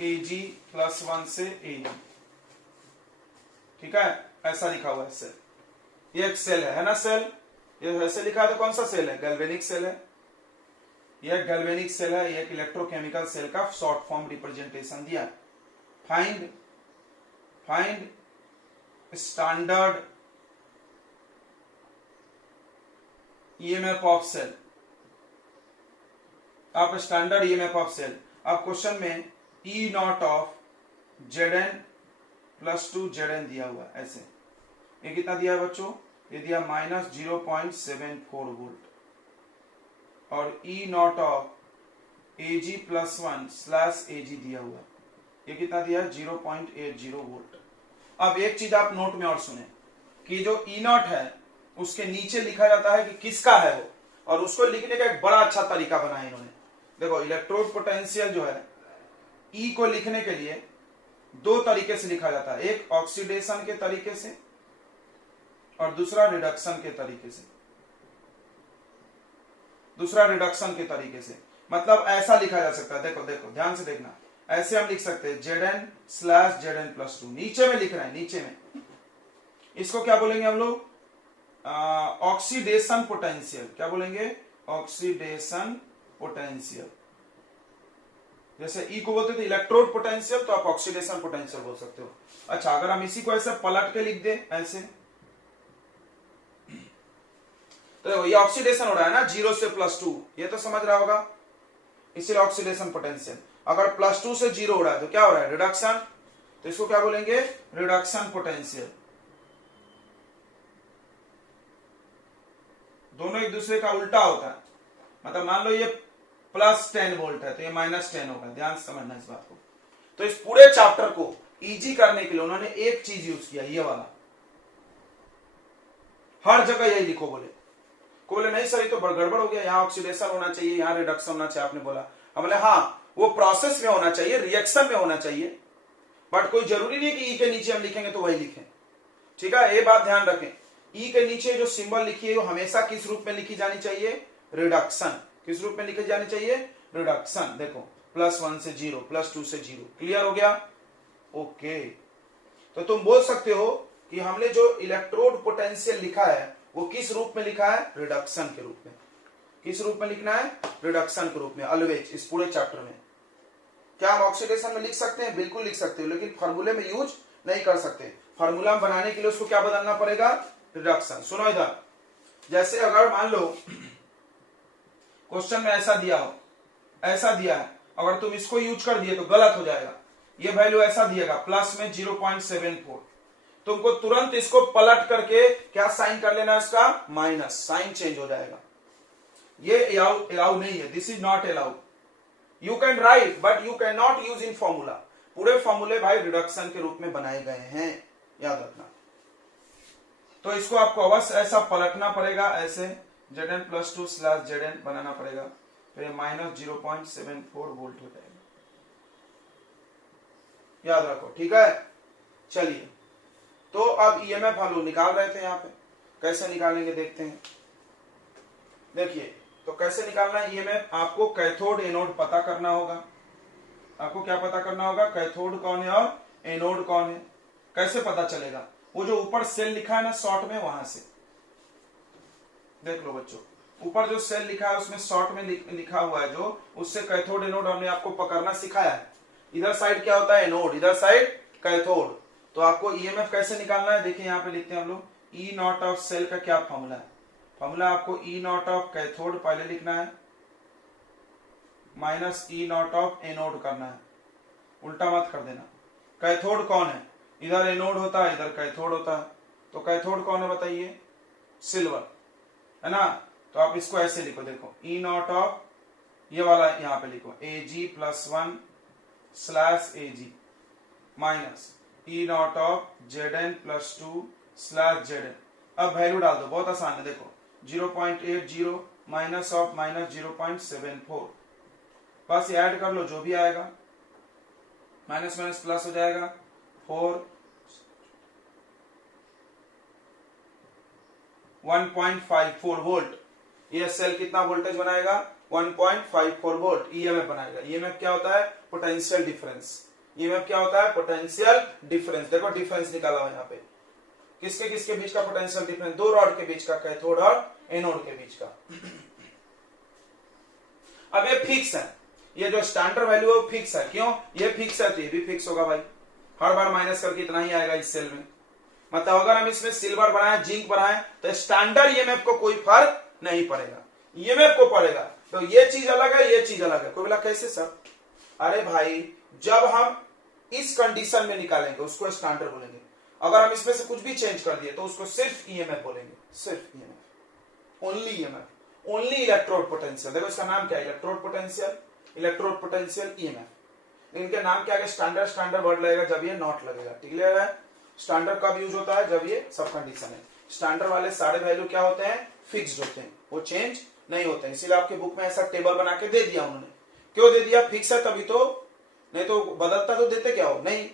Ag+1 से Ag, ठीक है, ऐसा लिखा हुआ है सेल, ये एक सेल है ना, सेल ये ऐसे लिखा है, तो कौन सा सेल है, गैल्वेनिक सेल है, ये गैल्वेनिक सेल है, ये एक इलेक्ट्रोकेमिकल सेल का शॉर्ट फॉर्म रिप्रेजेंटेशन दिया है। Find find standard EMF of cell. आप स्टैंडर्ड ईएमएफ ऑफ सेल, अब क्वेश्चन में E not of Zn plus 2 Zn दिया हुआ है ऐसे। ये कितना दिया है बच्चों? ये दिया माइनस 0.74 वोल्ट और E not of Ag plus 1 slash Ag दिया हुआ है। ये कितना दिया है? 0.80 वोल्ट। अब एक चीज आप नोट में और सुने कि जो ई नॉट है उसके नीचे लिखा जाता है कि किसका है वो, और उसको लिखने का एक बड़ा अच्छा तरीका बनाया इन्होंने। देखो इलेक्ट्रोड पोटेंशियल जो है ई को लिखने के लिए दो तरीके से लिखा जाता है, एक ऑक्सीडेशन के तरीके से और दूसरा रिडक्शन के तरीके से। मतलब ऐसा लिखा जा सकता है, देखो देखो ध्यान से देखना, ऐसे हम लिख सकते हैं Zn स्लैश Zn प्लस 2, नीचे में लिख रहे हैं, नीचे में इसको क्या बोलेंगे हम लोग? Oxidation potential. क्या बोलेंगे? Oxidation potential. जैसे ई को बोलते थे इलेक्ट्रोड पोटेंशियल, तो आप ऑक्सीडेशन पोटेंशियल बोल सकते हो। अच्छा, अगर हम इसी को ऐसे पलट के लिख दे ऐसे, तो ये ऑक्सीडेशन हो रहा है ना 0 से +2, ये तो समझ रहा होगा, इसीलिए ऑक्सीडेशन पोटेंशियल। अगर +2 से 0 हो रहा है तो क्या हो रहा है? रिडक्शन। तो इसको क्या बोलेंगे? Reduction potential. दोनों एक दूसरे का उल्टा होता है। मतलब मान लो ये +10 वोल्ट है तो ये -10 होगा। ध्यान से समझना इस बात को। तो इस पूरे चैप्टर को इजी करने के लिए उन्होंने एक चीज यूज किया, ये वाला। हर जगह यही लिखो बोले। को बोले नहीं सर ये तो गड़बड़ हो गया, यहाँ ऑक्सीडेशन होना चाहिए, यहाँ रिडक्शन होना चाहिए, आपने बोला। हम बोले हाँ, वो प्रोसेस में होना चाहिए, रिएक्शन में होना चाहिए, बट कोई जरूरी नहीं कि ई के नीचे हम लिखेंगे तो वही लिखें। ठीक है, ये बात ध्यान रखें। ई के नीचे जो सिंबल लिखी है वो हमेशा किस रूप में लिखी जानी चाहिए? रिडक्शन। किस रूप में लिखी जानी चाहिए? रिडक्शन। देखो +1 से 0, +2 से 0। क्लियर हो गया? ओके। तो तुम बोल सकते हो कि हमने जो इलेक्ट्रोड पोटेंशियल लिखा है वो किस रूप में लिखा है? रिडक्शन के रूप में। किस रूप में लिखना है? रिडक्शन के रूप में ऑलवेज, इस पूरे चैप्टर में। क्या हम ऑक्सीडेशन में लिख सकते हैं? बिल्कुल लिख सकते हो, लेकिन फॉर्मूले में यूज नहीं कर सकते। फॉर्मूला बनाने के लिए उसको क्या बदलना पड़ेगा? रिडक्शन। सुनो इधर, जैसे अगर मान लो क्वेश्चन में ऐसा दिया हो, ऐसा दिया है, अगर तुम इसको यूज कर दिए तो गलत हो जाएगा। ये वैल्यू ऐसा दिएगा प्लस में 0.74, तुमको तुरंत इसको पलट करके क्या साइन कर लेना है? इसका माइनस साइन चेंज हो जाएगा। ये अलाउ नहीं है, this is not allow. You can write but you can not use in formula. पूरे फॉर्मूले भाई रिडक्शन के रूप में बनाए गए हैं, याद रखना। तो इसको आपको अवश्य ऐसा पलटना पड़ेगा, ऐसे Zn प्लस 2 स्लैश Zn बनाना पड़ेगा, तो ये -0.74 वोल्ट हो जाएगा। याद रखो, ठीक है। चलिए, तो अब ईएमएफ हम लोग निकाल रहे थे, यहाँ पे कैसे निकालेंगे देखते हैं। देखिए, तो कैसे निकालना है ईएमएफ? आपको कैथोड एनोड पता करना होगा। आपको क्या पता करना होगा? कैथोड कौन है और एनोड कौन है। कैसे पता चलेगा? वो जो ऊपर सेल लिखा है ना शॉर्ट में, वहां से देख लो बच्चों। ऊपर जो सेल लिखा है उसमें शॉर्ट में लिखा हुआ है जो, उससे कैथोड एनोड हमने आपको पकड़ना सिखाया है। इधर साइड क्या होता है? एनोड, इधर साइड कैथोड। तो आपको ईएमएफ कैसे निकालना है? देखिए यहाँ पे लिखते हैं हम लोग, ई नॉट ऑफ सेल का क्या फॉर्मूला है? फॉर्मूला आपको ई नॉट ऑफ कैथोड पहले लिखना है, minus E not of anode करना है। उल्टा मत कर देना। कैथोड कौन है? इधर एनोड होता है, इधर कैथोड होता है। तो कैथोड कौन है बताइए? सिल्वर, है ना। तो आप इसको ऐसे लिखो, देखो ई नॉट ऑफ, ये वाला यहाँ पे लिखो Ag plus 1 slash Ag minus E not of Zn plus 2 slash Zn। अब वैल्यू डाल दो, बहुत आसान है। देखो 0.80 माइनस ऑफ -0.74, बस ऐड कर लो, जो भी आएगा माइनस माइनस प्लस हो जाएगा। 1.54 वोल्ट। ये सेल कितना वोल्टेज बनाएगा? 1.54 वोल्ट ईएमएफ बनाएगा। ईएमएफ क्या होता है? Potential difference. ईएमएफ क्या होता है? Potential difference. देखो डिफरेंस निकाला हुआ यहाँ पे, किसके किसके बीच का पोटेंशियल डिफरेंस? दो रॉड के बीच का, कैथोड और एनोड के बीच का। अब ये फिक्स है, ये जो स्टैंडर्ड वैल्यू है वो फिक्स है। क्यों? ये फिक्स है तो ये भी फिक्स होगा भाई। हर बार माइनस करके इतना ही आएगा इस सेल में। मतलब अगर हम इसमें सिल्वर बनाए, जिंक बनाए, तो स्टैंडर्ड ईएमएफ को कोई फर्क नहीं पड़ेगा, ईएमएफ को पड़ेगा। तो ये चीज अलग है, ये चीज अलग है। कोई बोला कैसे सर? अरे भाई, जब हम इस कंडीशन में निकालेंगे उसको स्टैंडर्ड बोलेंगे। अगर हम इसमें से कुछ भी चेंज कर दिए तो उसको सिर्फ ईएमएफ बोलेंगे, सिर्फ EMF, only EMF, only electrode potential. देखो इसका नाम क्या है, electrode potential, electrode potential EMF. इनके नाम क्या है, स्टैंडर्ड, स्टैंडर्ड वर्ड लगेगा जब ये नॉट लगेगा। क्लियर है? स्टैंडर्ड कब यूज होता है? जब ये सब कंडीशन है। स्टैंडर्ड वाले सारे वैल्यू क्या होते हैं? फिक्स्ड होते हैं, वो चेंज नहीं होते हैं। इसीलिए आपके बुक में ऐसा टेबल बना के दे दिया उन्होंने। क्यों दे दिया? फिक्स है तभी तो, नहीं तो बदलता तो देते क्या हो? नहीं।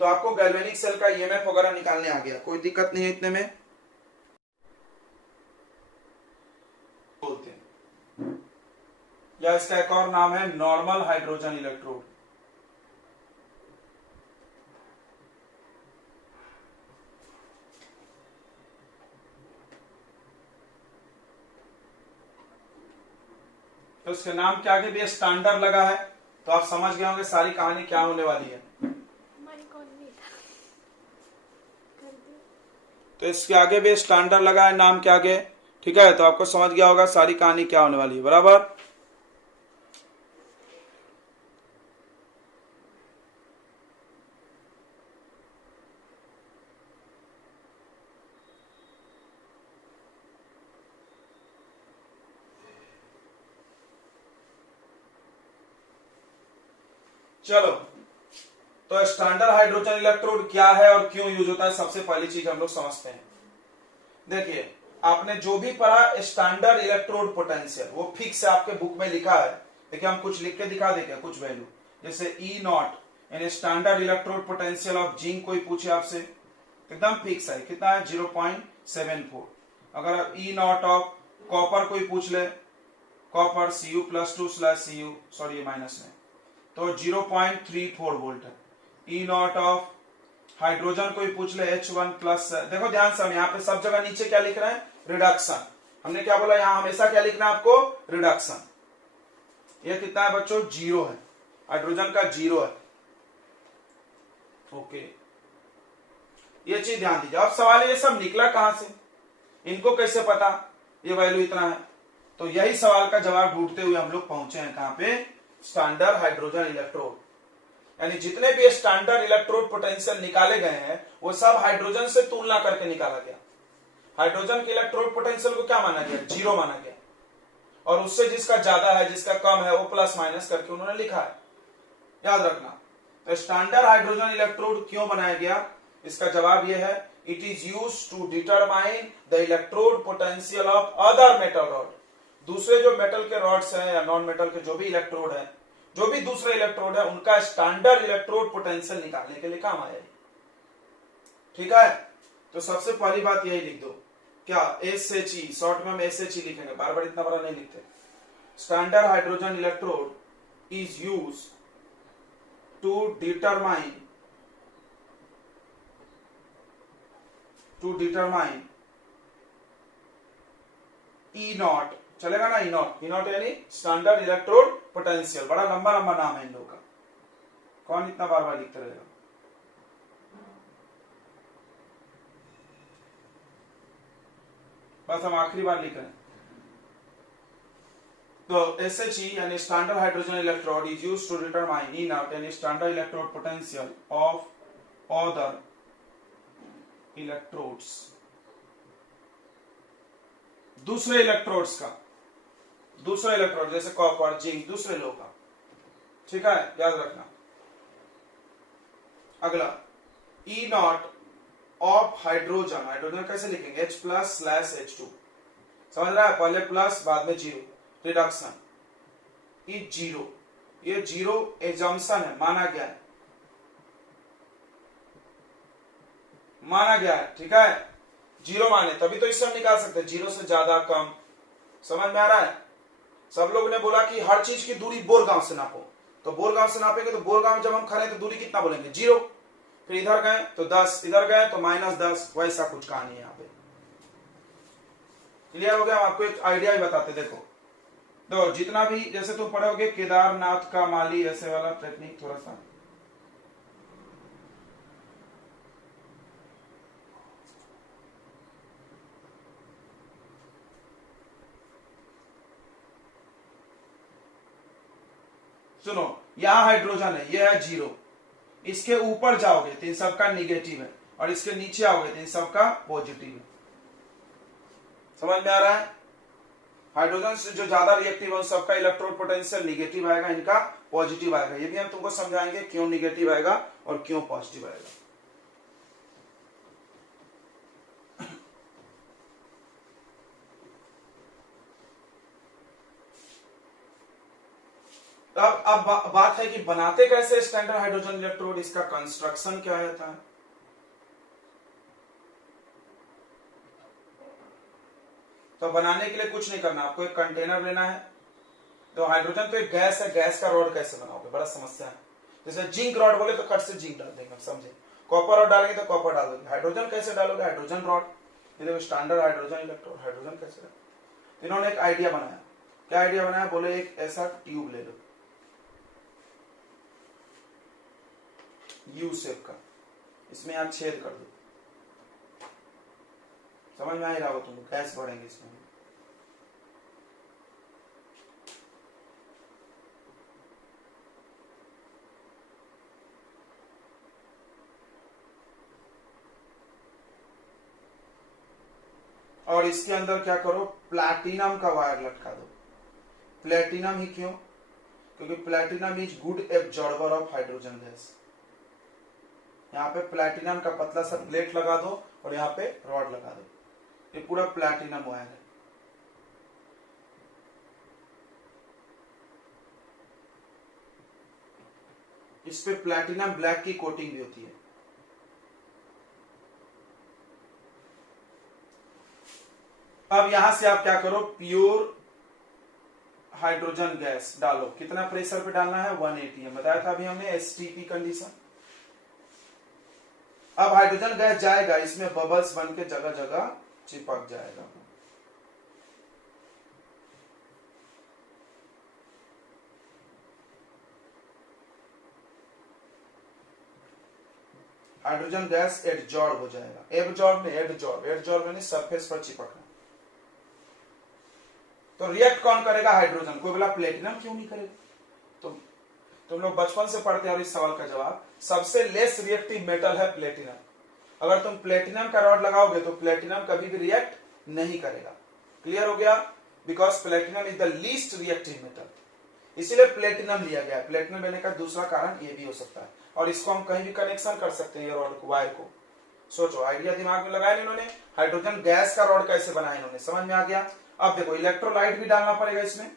तो आपको गैल्वेनिक सेल का ईएमएफ वगैरह निकालने आ गया, कोई दिक्कत नहीं है इतने में। बोलते हैं या इसका एक और नाम है नॉर्मल हाइड्रोजन इलेक्ट्रोड। तो उसके नाम के आगे भी स्टैंडर्ड लगा है, तो आप समझ गए होंगे सारी कहानी क्या होने वाली है। तो इसके आगे भी स्टैंडर्ड लगा है नाम के आगे, ठीक है? तो आपको समझ गया होगा सारी कहानी क्या होने वाली है, बराबर? चलो, तो स्टैंडर्ड हाइड्रोजन इलेक्ट्रोड क्या है और क्यों यूज होता है, सबसे पहली चीज हम लोग समझते हैं। देखिए, आपने जो भी पढ़ा स्टैंडर्ड इलेक्ट्रोड पोटेंशियल, वो फिक्स है, आपके बुक में लिखा है। देखिए, हम कुछ लिख के दिखा देंगे, कुछ वैल्यू, जैसे ई नॉट यानी standard electrode potential of zinc कोई पूछे आपसे, एकदम फिक्स है, कितना है? 0.74। अगर आप ई नॉट ऑफ कॉपर कोई पूछ ले, कॉपर Cu+2/Cu, सॉरी ये माइनस में, तो 0.34 वोल्ट है। ई नॉट ऑफ हाइड्रोजन कोई पूछ ले H1+, देखो ध्यान से, हम यहाँ पे सब जगह नीचे क्या लिख रहे हैं? रिडक्शन। हमने क्या बोला? यहाँ हमेशा क्या लिखना है आपको? रिडक्शन। ये कितना है बच्चों? 0 है, हाइड्रोजन का 0 है। ओके, ये चीज ध्यान दीजिए। अब सवाल है, ये सब निकला कहां से, इनको कैसे पता ये वैल्यू इतना है? तो यही सवाल का जवाब ढूंढते हुए हम लोग पहुंचे हैं कहां पे? Standard hydrogen electrode. यानी जितने भी स्टैंडर्ड इलेक्ट्रोड पोटेंशियल निकाले गए हैं वो सब हाइड्रोजन से तुलना करके निकाला गया। हाइड्रोजन के इलेक्ट्रोड पोटेंशियल को क्या माना गया? 0 माना गया, और उससे जिसका ज्यादा है, जिसका कम है, वो प्लस माइनस करके उन्होंने लिखा है, याद रखना। तो स्टैंडर्ड हाइड्रोजन इलेक्ट्रोड क्यों बनाया गया? इसका जवाब यह है, it is used to determine the electrode potential of other metal rod. दूसरे जो मेटल के रॉड्स हैं या नॉन मेटल के जो भी इलेक्ट्रोड है, जो भी दूसरे इलेक्ट्रोड है, उनका स्टैंडर्ड इलेक्ट्रोड पोटेंशियल निकालने के लिए काम आया। ठीक है? तो सबसे पहली बात यही लिख दो, क्या? SHE, शॉर्ट में हम SHE लिखेंगे, बार बार इतना बड़ा नहीं लिखते। Standard hydrogen electrode is use to determine E nought, चलेगा ना? E नॉट यानी स्टैंडर्ड इलेक्ट्रोड पोटेंशियल। बड़ा लंबा लंबा नाम है इन लोगों का, कौन इतना बार बार लिखते रहेगा? बस हम आखिरी बार लिख रहे हैं। तो SHE यानी standard hydrogen electrode is used to determine E not यानी standard electrode potential of other electrodes, दूसरे इलेक्ट्रोड्स का, दूसरे इलेक्ट्रोड जैसे कॉपर, जिंक, दूसरे लोग का। ठीक है, याद रखना। अगला, E nought of hydrogen, hydrogen कैसे लिखेंगे? H+/H2, समझ रहा है? पहले प्लस बाद में 0, रिडक्शन। E 0, ये 0 एजम्पशन है, माना गया है, माना गया है। ठीक है, 0 माने तभी तो इससे हम निकाल सकते हैं, 0 से ज्यादा कम। समझ में आ रहा है? सब लोग ने बोला कि हर चीज की दूरी बोरगांव से नापो, तो बोरगांव से नापेंगे तो बोरगांव जब हम खड़े तो दूरी कितना बोलेंगे? 0। फिर इधर गए तो 10, इधर गए तो -10, वैसा कुछ कहानी है यहाँ पे। क्लियर हो गया? हम आपको एक आइडिया ही बताते। देखो तो जितना भी जैसे तुम पढ़ोगे केदारनाथ का माली, ऐसे वाला टेक्निक थोड़ा सा। सुनो, यहां हाइड्रोजन है, ये है 0, इसके ऊपर जाओगे तो इन सबका निगेटिव है, और इसके नीचे आओगे तो इन सबका पॉजिटिव है। समझ में आ रहा है? हाइड्रोजन से जो ज्यादा रिएक्टिव है उन सबका इलेक्ट्रॉन पोटेंशियल निगेटिव आएगा, इनका पॉजिटिव आएगा। ये भी हम तुमको समझाएंगे क्यों निगेटिव आएगा और क्यों पॉजिटिव आएगा। अब बात है कि बनाते कैसे स्टैंडर्ड हाइड्रोजन इलेक्ट्रोड, इसका कंस्ट्रक्शन क्या रहता है। तो बनाने के लिए कुछ नहीं करना, आपको एक कंटेनर लेना है। तो हाइड्रोजन तो एक गैस है, गैस का रॉड कैसे बनाओगे, बड़ा समस्या है। जैसे जिंक रॉड बोले तो कट से जिंक डाल देंगे, समझे। कॉपर रॉड डालेंगे तो कॉपर डाल देंगे। हाइड्रोजन कैसे डालोगे, हाइड्रोजन रॉड। ये देखो स्टैंडर्ड हाइड्रोजन इलेक्ट्रोड, हाइड्रोजन कैसे। इन्होंने एक आइडिया बनाया। क्या आइडिया बनाया, बोले एक ऐसा ट्यूब ले लो यू शेप का, इसमें आप छेद कर दो। समझ में आ ही रहा हो तुम, गैस भरेंगे इसमें। और इसके अंदर क्या करो, प्लैटिनम का वायर लटका दो। प्लैटिनम ही क्यों, क्योंकि platinum is good absorber of hydrogen gas. यहाँ पे प्लैटिनम का पतला सा प्लेट लगा दो और यहाँ पे रॉड लगा दो, ये पूरा प्लैटिनम वायर है। इस पे प्लैटिनम ब्लैक की कोटिंग भी होती है। अब यहां से आप क्या करो, प्योर हाइड्रोजन गैस डालो। कितना प्रेशर पे डालना है, 1 atm बताया था अभी हमने, एसटीपी कंडीशन। अब हाइड्रोजन गैस जाएगा, इसमें बबल्स बन के जगह जगह चिपक जाएगा। हाइड्रोजन गैस एडजॉर्ब हो जाएगा। एब्जॉर्ब नहीं, एडजॉर्ब। एडजॉर्ब यानी सरफेस पर चिपकना। तो रिएक्ट कौन करेगा, हाइड्रोजन। कोई बोला प्लेटिनम क्यों नहीं करेगा, तो तुम लोग बचपन से पढ़ते हैं और इस सवाल का जवाब, सबसे लेस रिएक्टिव मेटल है प्लेटिनम। अगर तुम प्लेटिनम का रॉड लगाओगे तो प्लेटिनम कभी भी रिएक्ट नहीं करेगा। क्लियर हो गया, because platinum is the least reactive metal, इसीलिए प्लेटिनम लिया गया है। प्लेटिनम लेने का दूसरा कारण ये भी हो सकता है, और इसको हम कहीं भी कनेक्शन कर सकते हैं, ये रॉड को, वायर को। सोचो, आइडिया दिमाग में लगाया इन्होंने। हाइड्रोजन गैस का रॉड कैसे बनाया इन्होंने, समझ में आ गया। अब देखो, इलेक्ट्रोलाइट भी डालना पड़ेगा इसमें,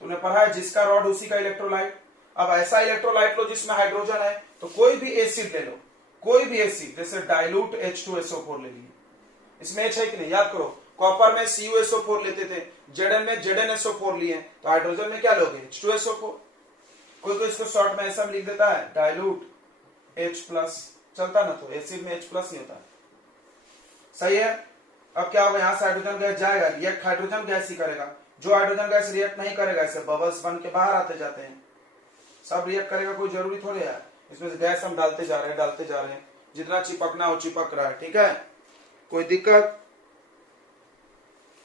तुमने पढ़ा है जिसका रॉड उसी का इलेक्ट्रोलाइट। अब ऐसा इलेक्ट्रोलाइट लो जिसमें हाइड्रोजन है, तो कोई भी एसिड ले लो, कोई भी एसिड, जैसे डाइल्यूट H2SO4 ले लिए। इसमें H है कि नहीं, याद करो, कॉपर में CuSO4 लेते थे, Zn में ZnSO4 लिए, तो हाइड्रोजन में क्या लोगे, H2SO4। कोई तो इसको शॉर्ट में ऐसा लिख देता है, डाइल्यूट H+, चलता ना, तो एसिड में H+ नहीं होता। सही है। अब क्या होगा, यहां से हाइड्रोजन गैस जाएगा, रिएक्ट हाइड्रोजन गैस ही करेगा। जो हाइड्रोजन गैस रिएक्ट नहीं करेगा, इससे बबल्स बन के बाहर आते जाते हैं। सब रिएक्ट करेगा कोई जरूरी थोड़ी है। इसमें गैस हम डालते जा रहे हैं, जितना चिपकना हो चिपक रहा है। ठीक है, कोई दिक्कत।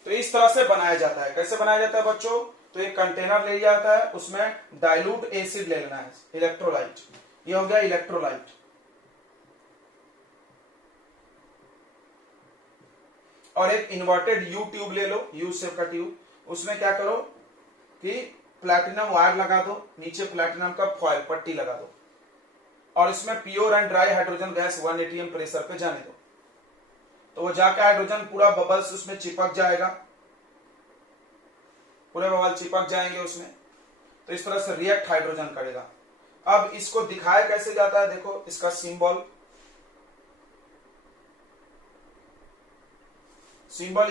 तो इस तरह से बनाया जाता है। कैसे बनाया जाता है बच्चों, तो एक कंटेनर ले जाता है, उसमें डाइल्यूट एसिड ले लेना है, इलेक्ट्रोलाइट। ये हो गया इलेक्ट्रोलाइट। और एक इन्वर्टेड यू ट्यूब ले लो, यू शेप का ट्यूब। उसमें क्या करो कि प्लैटिनम वायर लगा दो, नीचे प्लैटिनम का फॉइल पट्टी लगा दो, और इसमें pure and dry hydrogen gas 1 atm pressure पे जाने दो। तो वो जाकर हाइड्रोजन पूरा बबल्स उसमें चिपक जाएगा, पूरे बबल चिपक जाएंगे उसमें। तो इस तरह से रिएक्ट हाइड्रोजन करेगा। अब इसको दिखाया कैसे जाता है, देखो इसका सिंबल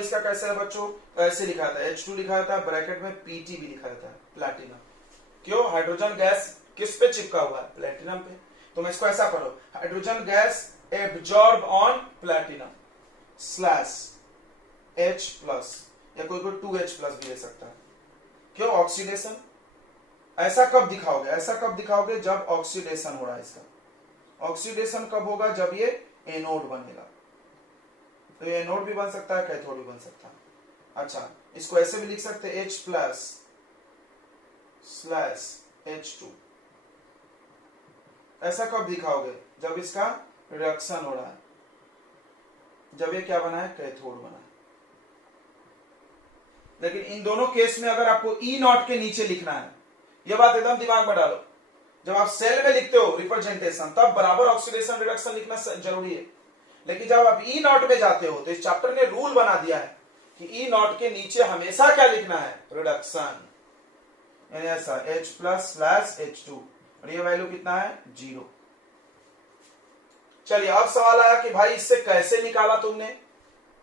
इसका कैसे है बच्चों, ऐसे लिखा था, H2 लिखा था, ब्रैकेट में Pt भी लिखा था, प्लैटिनम। क्यों, हाइड्रोजन गैस किस पे चिपका हुआ है, प्लैटिनम पे। तो मैं इसको ऐसा करो, hydrogen gas absorb on platinum / H+, या कोई 2H+ भी ले सकता है। क्यों ऑक्सीडेशन? ऐसा कब दिखाओगे? ऐसा कब दिखाओगे? जब ऑक्सीडेशन हो रहा है इसका। ऑक्सीडेशन कब होगा? जब ये एनोड बनेगा। तो ये एनोड भी बन सकता है, कैथोड भी बन सकता है। अच्छा, इसको ऐसे भी लिख सकते हैं H प्लस स्लैश H2। ऐसा कब दिखाओगे? जब इसका रिडक्शन हो रहा है, जब ये क्या बना है? कैथोड बना है। लेकिन इन दोनों केस में अगर आपको ई नॉट के नीचे लिखना है, यह बात एकदम दिमाग में डालो, जब आप सेल में लिखते हो रिप्रेजेंटेशन, तब बराबर ऑक्सीडेशन रिडक्शन लिखना जरूरी है। लेकिन जब आप ई नॉट में जाते हो तो इस चैप्टर ने रूल बना दिया है कि ई नॉट के नीचे हमेशा क्या लिखना है? रिडक्शन। यानी ऐसा H प्लस स्लैश H2, और ये वैल्यू कितना है? 0। चलिए अब सवाल आया कि भाई इससे कैसे निकाला तुमने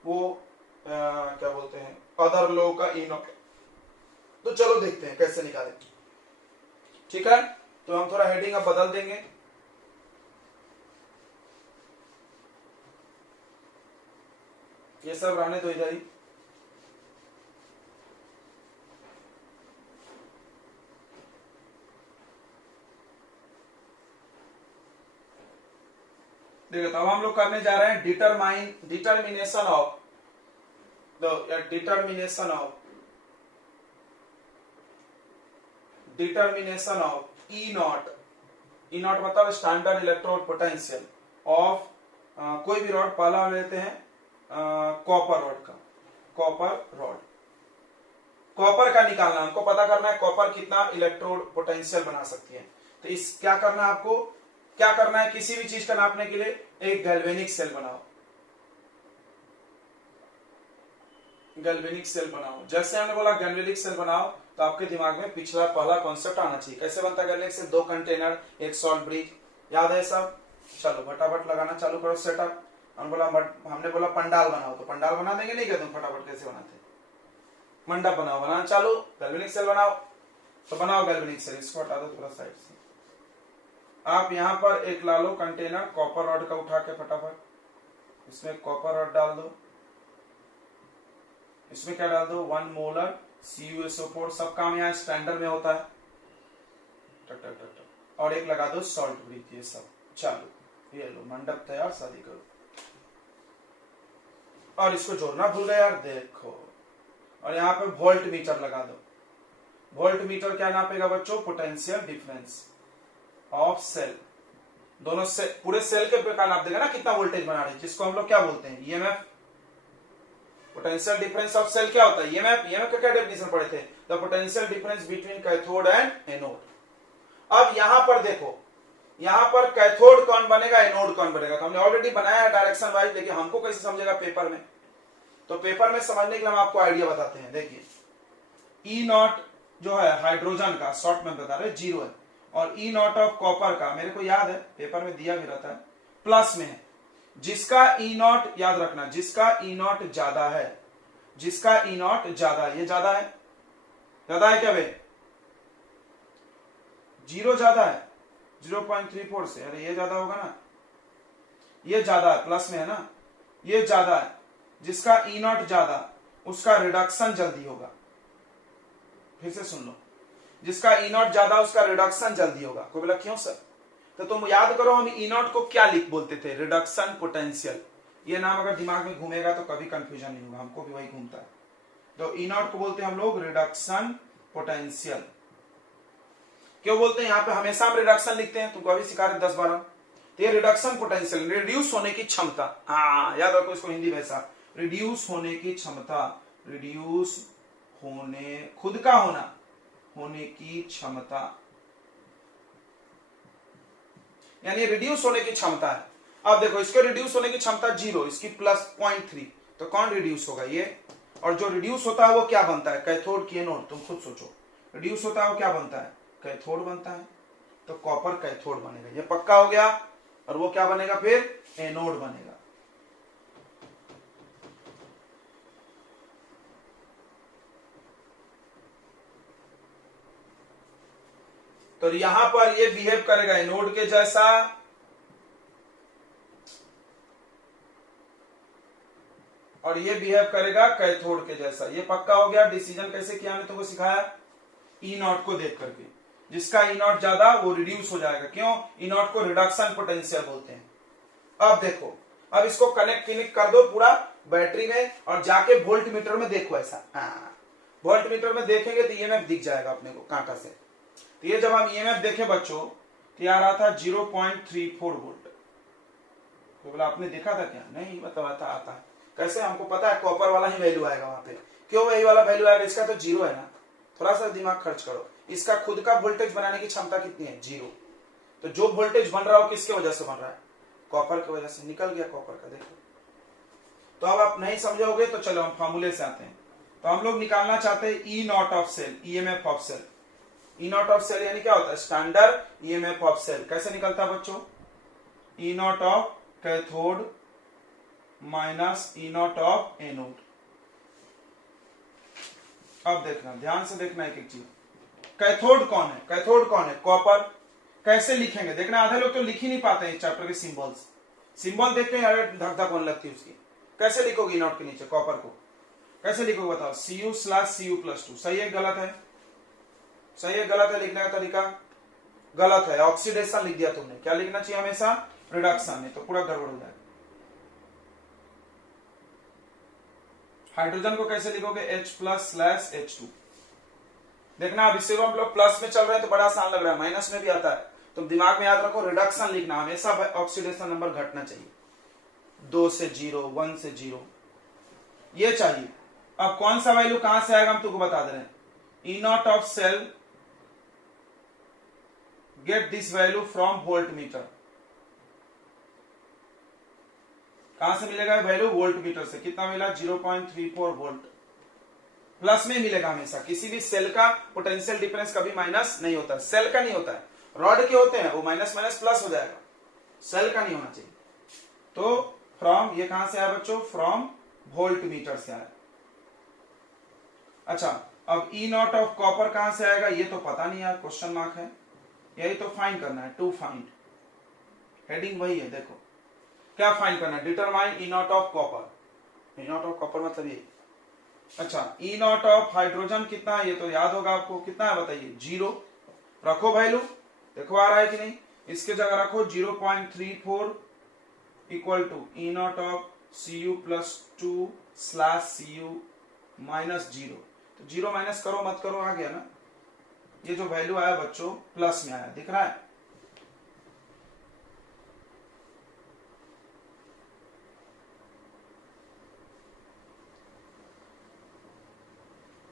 वो क्या बोलते हैं अदर लो का ई नॉट। तो चलो देखते हैं कैसे निकालें। ठीक है, तो हम थोड़ा हेडिंग अब बदल देंगे। ये सब रहने दो इधर ही। देखो, तो अब हम लोग करने जा रहे हैं determination of E not. E not मतलब स्टैंडर्ड इलेक्ट्रोड पोटेंशियल ऑफ कोई भी रॉड। पहला लेते हैं कॉपर रॉड का। कॉपर का निकालना, हमको पता करना है कॉपर कितना इलेक्ट्रोड पोटेंशियल बना सकती है। तो इस क्या करना है आपको? क्या करना है? किसी भी चीज का नापने के लिए एक गैल्वेनिक सेल बनाओ। जैसे हमने बोला गैल्वेनिक सेल बनाओ, तो आपके दिमाग में पिछला पहला कॉन्सेप्ट आना चाहिए। कैसे बनता है गैल्वेनिक सेल? 2 कंटेनर, एक सॉल्ट ब्रिज। याद है सब? चलो फटाफट लगाना चालू करो सेटअप। हमने बोला पंडाल बनाओ, तो पंडाल बना देंगे नहीं क्या तुम? फटाफट कैसे बनाते? मंडप बनाओ, बनाना चालू। गैल्वेनिक सेल बनाओ, तो बनाओ गैल्वेनिक सेल। इसको हटा दो थोड़ा साइड से। आप यहां पर एक ला लो कंटेनर कॉपर रॉड का, उठा के फटाफट इसमें कॉपर रॉड डाल दो। इसमें क्या डाल दो? 1 मोलर CuSO4। सब काम यहाँ स्टैंडर्ड में होता है। टक टक टक टक। और एक लगा दो सॉल्ट ब्रिज। ये सब चालू। ये लो मंडप तैयार, शादी करो। और इसको जोड़ना भूल गए यार, देखो। और यहाँ पे वोल्ट मीटर लगा दो। वोल्ट मीटर क्या नापेगा बच्चों? Potential difference of cell. दोनों से पूरे सेल के प्रकार नाप देगा ना कितना वोल्टेज बना रही है, जिसको हम लोग क्या बोलते हैं? EMF. Potential difference of cell क्या होता है? ईएमएफ का क्या डेफिनेशन पढ़े थे? The potential difference between cathode and anode. अब यहां पर देखो, यहां पर कैथोड कौन बनेगा, एनोड कौन बनेगा? तो हमने ऑलरेडी बनाया है डायरेक्शन वाइज, लेकिन हमको कैसे समझेगा पेपर में? तो पेपर में समझने के लिए हम आपको आइडिया बताते हैं। देखिए, ई नॉट जो है हाइड्रोजन का, शॉर्ट में बता रहे 0 है, और ई नॉट ऑफ कॉपर का मेरे को याद है पेपर में दिया भी रहता है, प्लस में है। जिसका ई नॉट याद रखना, जिसका ई नॉट ज्यादा है, जिसका ई नॉट ज्यादा है, ये ज्यादा है क्या भाई? 0 ज्यादा है 0.34 से। अरे ये ज्यादा होगा ना, ये ज्यादा है, प्लस में है ना, ये ज्यादा है। जिसका ई नॉट ज्यादा, उसका रिडक्शन जल्दी होगा। फिर से सुन लो, जिसका ई नॉट ज्यादा उसका रिडक्शन जल्दी होगा। कोई बोला क्यों सर? तो तुम याद करो हम ई नॉट को क्या बोलते थे? Reduction potential. ये नाम अगर दिमाग में घूमेगा तो कभी कंफ्यूजन नहीं होगा, हमको भी वही घूमता है। तो ई नॉट को बोलते हैं हम लोग रिडक्शन पोटेंशियल। क्यों बोलते हैं? यहाँ पे हमेशा हम रिडक्शन लिखते हैं, तुमको अभी सिखा रहे 10-12। तो ये रिडक्शन पोटेंशियल, रिड्यूस होने की क्षमता। हाँ याद रखो इसको हिंदी भाषा, रिड्यूस होने की क्षमता। रिड्यूस होने, खुद का होना, होने की क्षमता, यानी रिड्यूस होने की क्षमता है। अब देखो, इसके रिड्यूस होने की क्षमता 0, इसकी प्लस 0.3, तो कौन रिड्यूस होगा? ये। और जो रिड्यूस होता है वो क्या बनता है? कैथोड की एनोड। तुम खुद सोचो, रिड्यूस होता है वो क्या बनता है? कैथोड बनता है। तो कॉपर कैथोड बनेगा, ये पक्का हो गया। और वो क्या बनेगा फिर? एनोड बनेगा। तो यहां पर ये बिहेव करेगा एनोड के जैसा, और ये बिहेव करेगा कैथोड के जैसा। ये पक्का हो गया। डिसीजन कैसे किया हमने तुमको सिखाया। ई नॉट को देख करके। जिसका ई नॉट ज्यादा वो रिड्यूस हो जाएगा। क्यों? ई नॉट को रिडक्शन पोटेंशियल बोलते हैं। अब देखो, अब इसको कनेक्ट कर दो पूरा बैटरी में और जाके वोल्ट मीटर में देखो ऐसा। वोल्ट मीटर में देखेंगे तो ईएमएफ दिख जाएगा अपने को कांटा से। तो ये जब हम ईएमएफ देखे बच्चों तो आ रहा था 0.34 वोल्ट। तो बोला आपने देखा था क्या? नहीं, मतलब आता है। कैसे? हमको पता है कॉपर वाला ही वैल्यू आएगा वहां पे। क्यों वही वाला वैल्यू आएगा? इसका तो जीरो है ना। थोड़ा सा दिमाग खर्च करो। इसका खुद का वोल्टेज बनाने की क्षमता कितनी है? जीरो। तो जो वोल्टेज बन रहा हो किसके वजह से बन रहा है? कॉपर की वजह से। निकल गया कॉपर का, देखो। तो अब आप नहीं समझोगे तो चलो हम फॉर्मूले से आते हैं। तो हम लोग निकालना चाहते हैं E not of cell, EMF of cell. E not of cell यानी क्या होता है? Standard EMF of cell. कैसे निकलता है बच्चों? E not of cathode minus E not of anode. अब देखना, ध्यान से देखना एक एक चीज। कैथोड कौन है? कैथोड कौन है? कॉपर। कैसे लिखेंगे? देखना, आधे लोग तो लिख ही नहीं पाते हैं चैप्टर के सिंबल्स। सिंबल देख के धक धक होने लगती है उसकी। कैसे लिखोगे नॉट के नीचे कॉपर को? कैसे लिखोगे बताओ? Cu/Cu+2। सही है गलत है? सही है गलत है? लिखने का तरीका गलत है। ऑक्सीडेशन लिख दिया तुमने। क्या लिखना चाहिए हमेशा? रिडक्शन। नहीं तो पूरा गड़बड़ हो जाएगा। हाइड्रोजन को कैसे लिखोगे? H+/H2। देखना, अब इससे हम लोग प्लस में चल रहे हैं तो बड़ा आसान लग रहा है, माइनस में भी आता है। तुम दिमाग में याद रखो, रिडक्शन लिखना हमेशा ऑक्सीडेशन नंबर घटना चाहिए। 2 से 0, 1 से 0 ये चाहिए। अब कौन सा वैल्यू कहां से आएगा हम तुमको बता दे रहे हैं। E not of cell get this value from voltmeter. कहां से मिलेगा वैल्यू? वोल्ट मीटर से। कितना मिला? 0.34 वोल्ट। प्लस में मिलेगा हमेशा। किसी भी सेल का पोटेंशियल डिफरेंस कभी माइनस नहीं होता है। सेल का नहीं होता है, रॉड के होते हैं, वो माइनस माइनस प्लस हो जाएगा। सेल का नहीं होना चाहिए। तो फ्रॉम, ये कहां से आया बच्चों? फ्रॉम वोल्ट मीटर से आया। अच्छा, अब ई नॉट ऑफ कॉपर कहां से आएगा? ये तो पता नहीं यार, क्वेश्चन मार्क है। यही तो फाइंड करना है, टू फाइंड। हेडिंग वही है, देखो क्या फाइंड करना है? Determine E not of copper. E not of copper मतलब ये। अच्छा, ई नॉट ऑफ हाइड्रोजन कितना है? ये तो याद होगा आपको। कितना है बताइए? 0। रखो वैल्यू, देखो आ रहा है कि नहीं। इसके जगह रखो 0.34 equal to E not of Cu+2/Cu-0। तो 0 माइनस करो मत करो, आ गया ना। ये जो वैल्यू आया बच्चों प्लस में आया, दिख रहा है?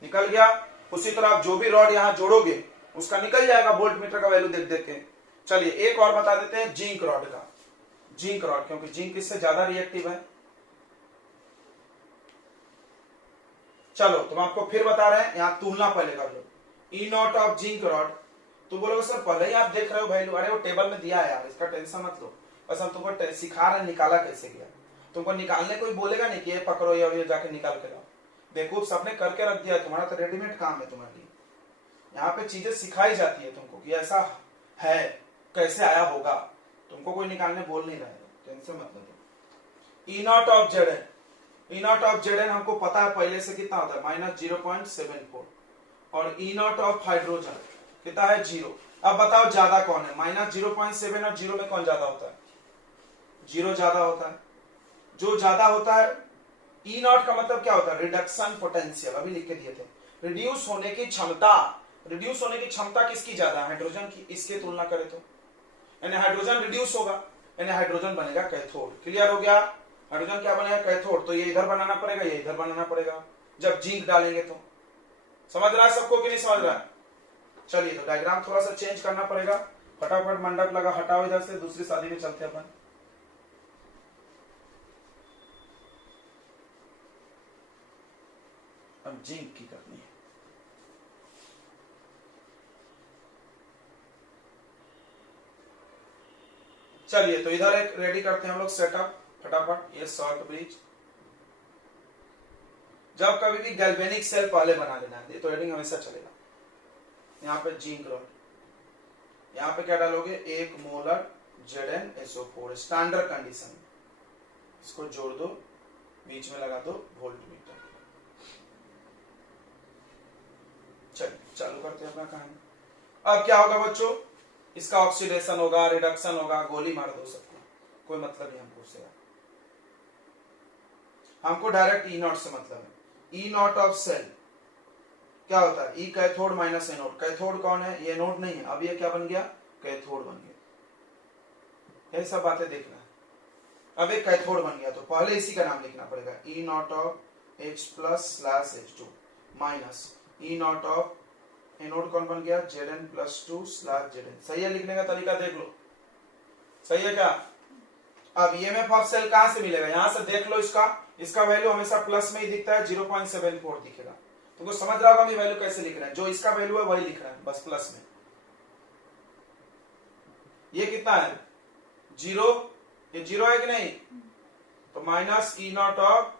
निकल गया। उसी तरह आप जो भी रॉड यहां जोड़ोगे उसका निकल जाएगा वोल्ट मीटर का वैल्यू देख देख के। चलिए एक और बता देते हैं जिंक रॉड का। जिंक रॉड, क्योंकि जिंक इससे ज्यादा रिएक्टिव है। चलो तुम आपको फिर बता रहे हैं, यहां तुलना पहले कर लो। E not of zinc rod. तो बोलोगे सर पहले ही आप देख रहे हो वैल्यू। अरे वो टेबल में दिया है यार, इसका टेंशन मत लो। बस हम तुमको सिखा रहे हैं निकाला कैसे गया। तुमको निकालने कोई बोलेगा नहीं कि ये पकड़ो या ये जाके निकाल के लाओ। बेवकूफ सबने करके रख दिया है, तुम्हारा तो रेडीमेड काम है तुम्हारे लिए। यहाँ पे चीजें सिखाई जाती है तुमको कि ऐसा है, कैसे आया होगा। तुमको कोई निकालने बोल नहीं रहा है, टेंशन मत लो। E not of Z, E not of Z हमको पता है पहले से कितना होता है? -0.74। और ई नॉट ऑफ हाइड्रोजन कितना है? 0। अब बताओ ज्यादा कौन है? -0.7 और 0 में कौन ज्यादा होता है? 0 ज्यादा होता है। जो ज्यादा होता है, ई नॉट का मतलब क्या होता है? Reduction potential. अभी लिख के दिए थे, रिड्यूस होने की क्षमता। रिड्यूस होने की क्षमता किसकी ज्यादा? हाइड्रोजन की। इसके तुलना करें तो यानी हाइड्रोजन रिड्यूस होगा, यानी हाइड्रोजन बनेगा कैथोड। क्लियर हो गया? हाइड्रोजन क्या बनेगा? कैथोड। तो ये इधर बनाना पड़ेगा, ये इधर बनाना पड़ेगा जब जिंक डालेंगे तो। समझ रहा है सबको कि नहीं समझ रहा है? चलिए तो डायग्राम थोड़ा सा चेंज करना पड़ेगा। फटाफट मंडप लगा, हटाओ इधर से, दूसरी शादी में चलते अपन। अब जिंक की करनी है। चलिए तो इधर एक रेडी करते हैं हम लोग सेटअप फटाफट। ये शॉर्ट ब्रिज। जब कभी भी गैल्वेनिक सेल पहले बना लेना है, तो हेडिंग हमेशा चलेगा। यहाँ पे जिंक रॉड, यहाँ पे क्या डालोगे? 1 मोलर ZnSO4 स्टैंडर्ड कंडीशन। इसको जोड़ दो, बीच में लगा दो वोल्ट मीटर। चलिए चालू करते हैं अपना कहानी। अब क्या होगा बच्चों, इसका ऑक्सीडेशन होगा, रिडक्शन होगा, गोली मार दो सबको, कोई मतलब नहीं हमको उससे, हमको डायरेक्ट ई नॉट से मतलब है। ई नॉट ऑफ सेल क्या होता है, ई कैथोड माइनस एनोड। कैथोड कौन है, ये एनोड नहीं है, अब ये क्या बन गया, कैथोड बन गया। ये सब बातें देखना है। अब एक कैथोड बन गया तो पहले इसी का नाम लिखना पड़ेगा, E not of H plus slash H2 minus E not of anode कौन बन गया, Zn प्लस 2 स्लैश Zn। सही है, लिखने का तरीका देख लो, सही है क्या। अब ईएमएफ ऑफ सेल कहां से मिलेगा, यहां से देख लो, इसका वैल्यू हमेशा प्लस में ही दिखता है, 0.74 दिखेगा। तुमको समझ रहा होगा मैं वैल्यू कैसे लिख रहे हैं, जो इसका वैल्यू है वही लिख रहे हैं, बस प्लस में। ये कितना है, 0, ये 0 है कि नहीं, तो माइनस ई नॉट ऑफ,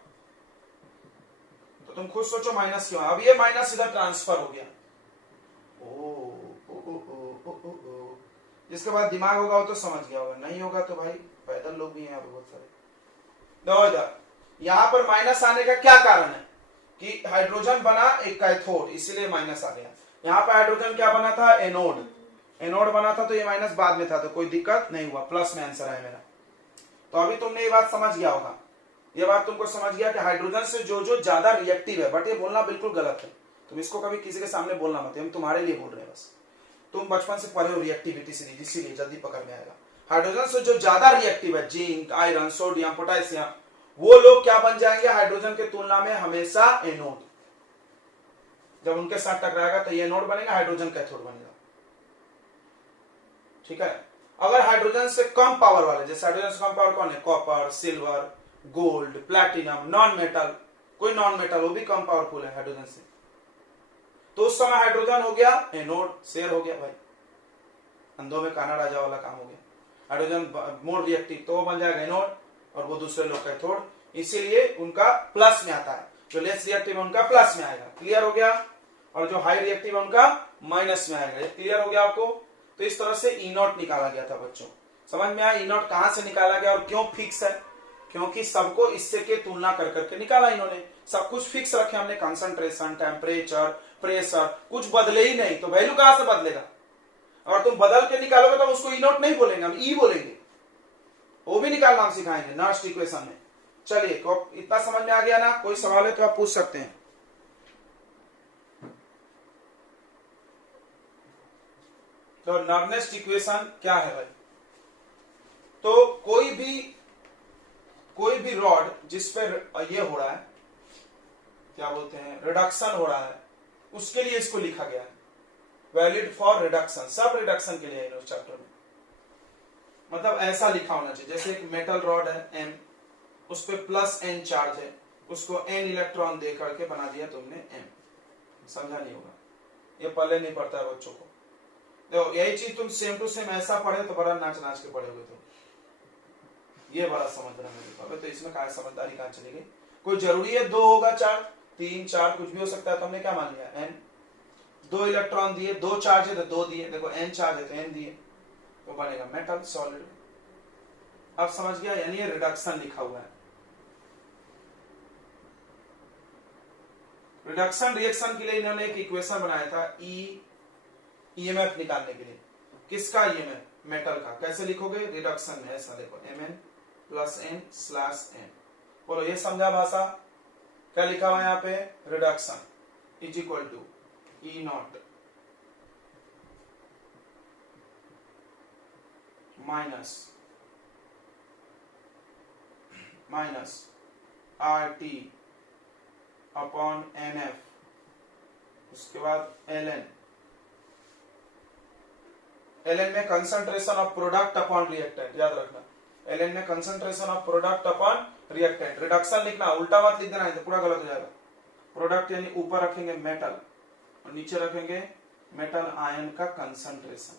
तो तुम खुद सोचो माइनस क्यों, अब ये माइनस इधर ट्रांसफर हो गया। जिसके बाद दिमाग होगा वो तो समझ गया होगा, नहीं होगा तो भाई पैदल लोग भी हैं यहाँ पे बहुत सारे। दो इधर, यहाँ पर माइनस आने का क्या कारण है कि हाइड्रोजन बना एक कैथोड, इसीलिए माइनस आ गया। यहाँ पर हाइड्रोजन क्या बना था, एनोड, एनोड बना था, तो ये माइनस बाद में था, तो कोई दिक्कत नहीं हुआ, प्लस में आंसर है मेरा। तो अभी तुमने ये बात समझ गया होगा, ये बात तुमको समझ गया कि हाइड्रोजन से जो जो ज्यादा रिएक्टिव है, बट ये बोलना बिल्कुल गलत है, तुम इसको कभी किसी के सामने बोलना मत, हम तुम्हारे लिए बोल रहे हैं बस, तुम बचपन से पढ़े हो रिएक्टिविटी सीरीज, इसीलिए जल्दी पकड़ में आएगा। हाइड्रोजन से जो ज्यादा रिएक्टिव है, जिंक, आयरन, सोडियम, पोटेशियम, वो लोग क्या बन जाएंगे हाइड्रोजन के तुलना में, हमेशा एनोड। जब उनके साथ टकराएगा तो ये एनोड बनेगा, हाइड्रोजन कैथोड बनेगा, ठीक है। अगर हाइड्रोजन से कम पावर वाले, जैसे हाइड्रोजन से कम पावर कौन है, copper, silver, gold, platinum, non metal, कोई नॉन मेटल वो भी कम पावरफुल है हाइड्रोजन से, तो उस समय हाइड्रोजन हो गया एनोड, शेयर हो गया भाई, अंधों में काना राजा वाला काम हो गया। हाइड्रोजन मोर रिएक्टिव तो वो बन जाएगा एनोड, और वो दूसरे लोग कैथोड, इसीलिए उनका प्लस में आता है, जो लेस रिएक्टिव है उनका प्लस में आएगा, क्लियर हो गया, और जो हाई रिएक्टिव है उनका माइनस में आएगा, क्लियर हो गया आपको। तो इस तरह से ई नॉट निकाला गया था बच्चों, समझ में आया ई नॉट कहां से निकाला गया और क्यों फिक्स है, क्योंकि सबको इससे के तुलना कर करके निकाला इन्होंने, सब कुछ फिक्स रखे हमने, कंसंट्रेशन, टेम्परेचर, प्रेशर, कुछ बदले ही नहीं, तो वैल्यू कहां से बदलेगा। और तुम बदल के निकालोगे तो उसको ई नॉट नहीं बोलेंगे, हम ई बोलेंगे, वो भी निकालना हम सिखाएंगे नर्स्ट इक्वेशन में। चलिए, तो इतना समझ में आ गया ना, कोई सवाल है तो आप पूछ सकते हैं। तो नर्नेस्ट इक्वेशन क्या है भाई, तो कोई भी रॉड जिस पे ये हो रहा है, क्या बोलते हैं, रिडक्शन हो रहा है, उसके लिए इसको लिखा गया है, वैलिड फॉर रिडक्शन, सब रिडक्शन के लिए है चैप्टर में, मतलब ऐसा लिखा होना चाहिए, जैसे एक मेटल रॉड है M, उस पे प्लस N चार्ज है, उसको N इलेक्ट्रॉन दे करके बना दिया तुमने M, समझा नहीं होगा, ये पहले नहीं पड़ता है बच्चों को। देखो यही चीज तुम सेम टू सेम ऐसा पढ़े तो बड़ा नाच नाच के पढ़ोगे, तो ये बड़ा समझना है, तो इसमें कहा समझदारी कहां चली गई। कोई जरूरी है 2 होगा, 4, 3, 4 कुछ भी हो सकता है, तो हमने क्या मान लिया N, 2 इलेक्ट्रॉन दिए, 2 चार्ज है तो 2 दिए, देखो N चार्ज है तो N दिए, तो बनेगा मेटल सॉलिड। अब समझ गया, यानी ये रिडक्शन लिखा हुआ है। रिडक्शन रिएक्शन के लिए इन्होंने एक इक्वेशन बनाया था, ईएमएफ निकालने के लिए, किसका ईएमएफ, मेटल का। कैसे लिखोगे, रिडक्शन में ऐसा देखो, Mn plus N slash N, बोलो ये समझा भाषा, क्या लिखा हुआ है यहाँ पे, reduction is equal to E nought minus RT upon NF, उसके बाद ln में concentration of product upon reactant, याद रखना, ln में concentration of product upon reactant. Reduction लिखना, उल्टा बात लिख देना है तो पूरा गलत हो जाएगा। प्रोडक्ट यानी ऊपर रखेंगे मेटल और नीचे रखेंगे मेटल आयन का concentration,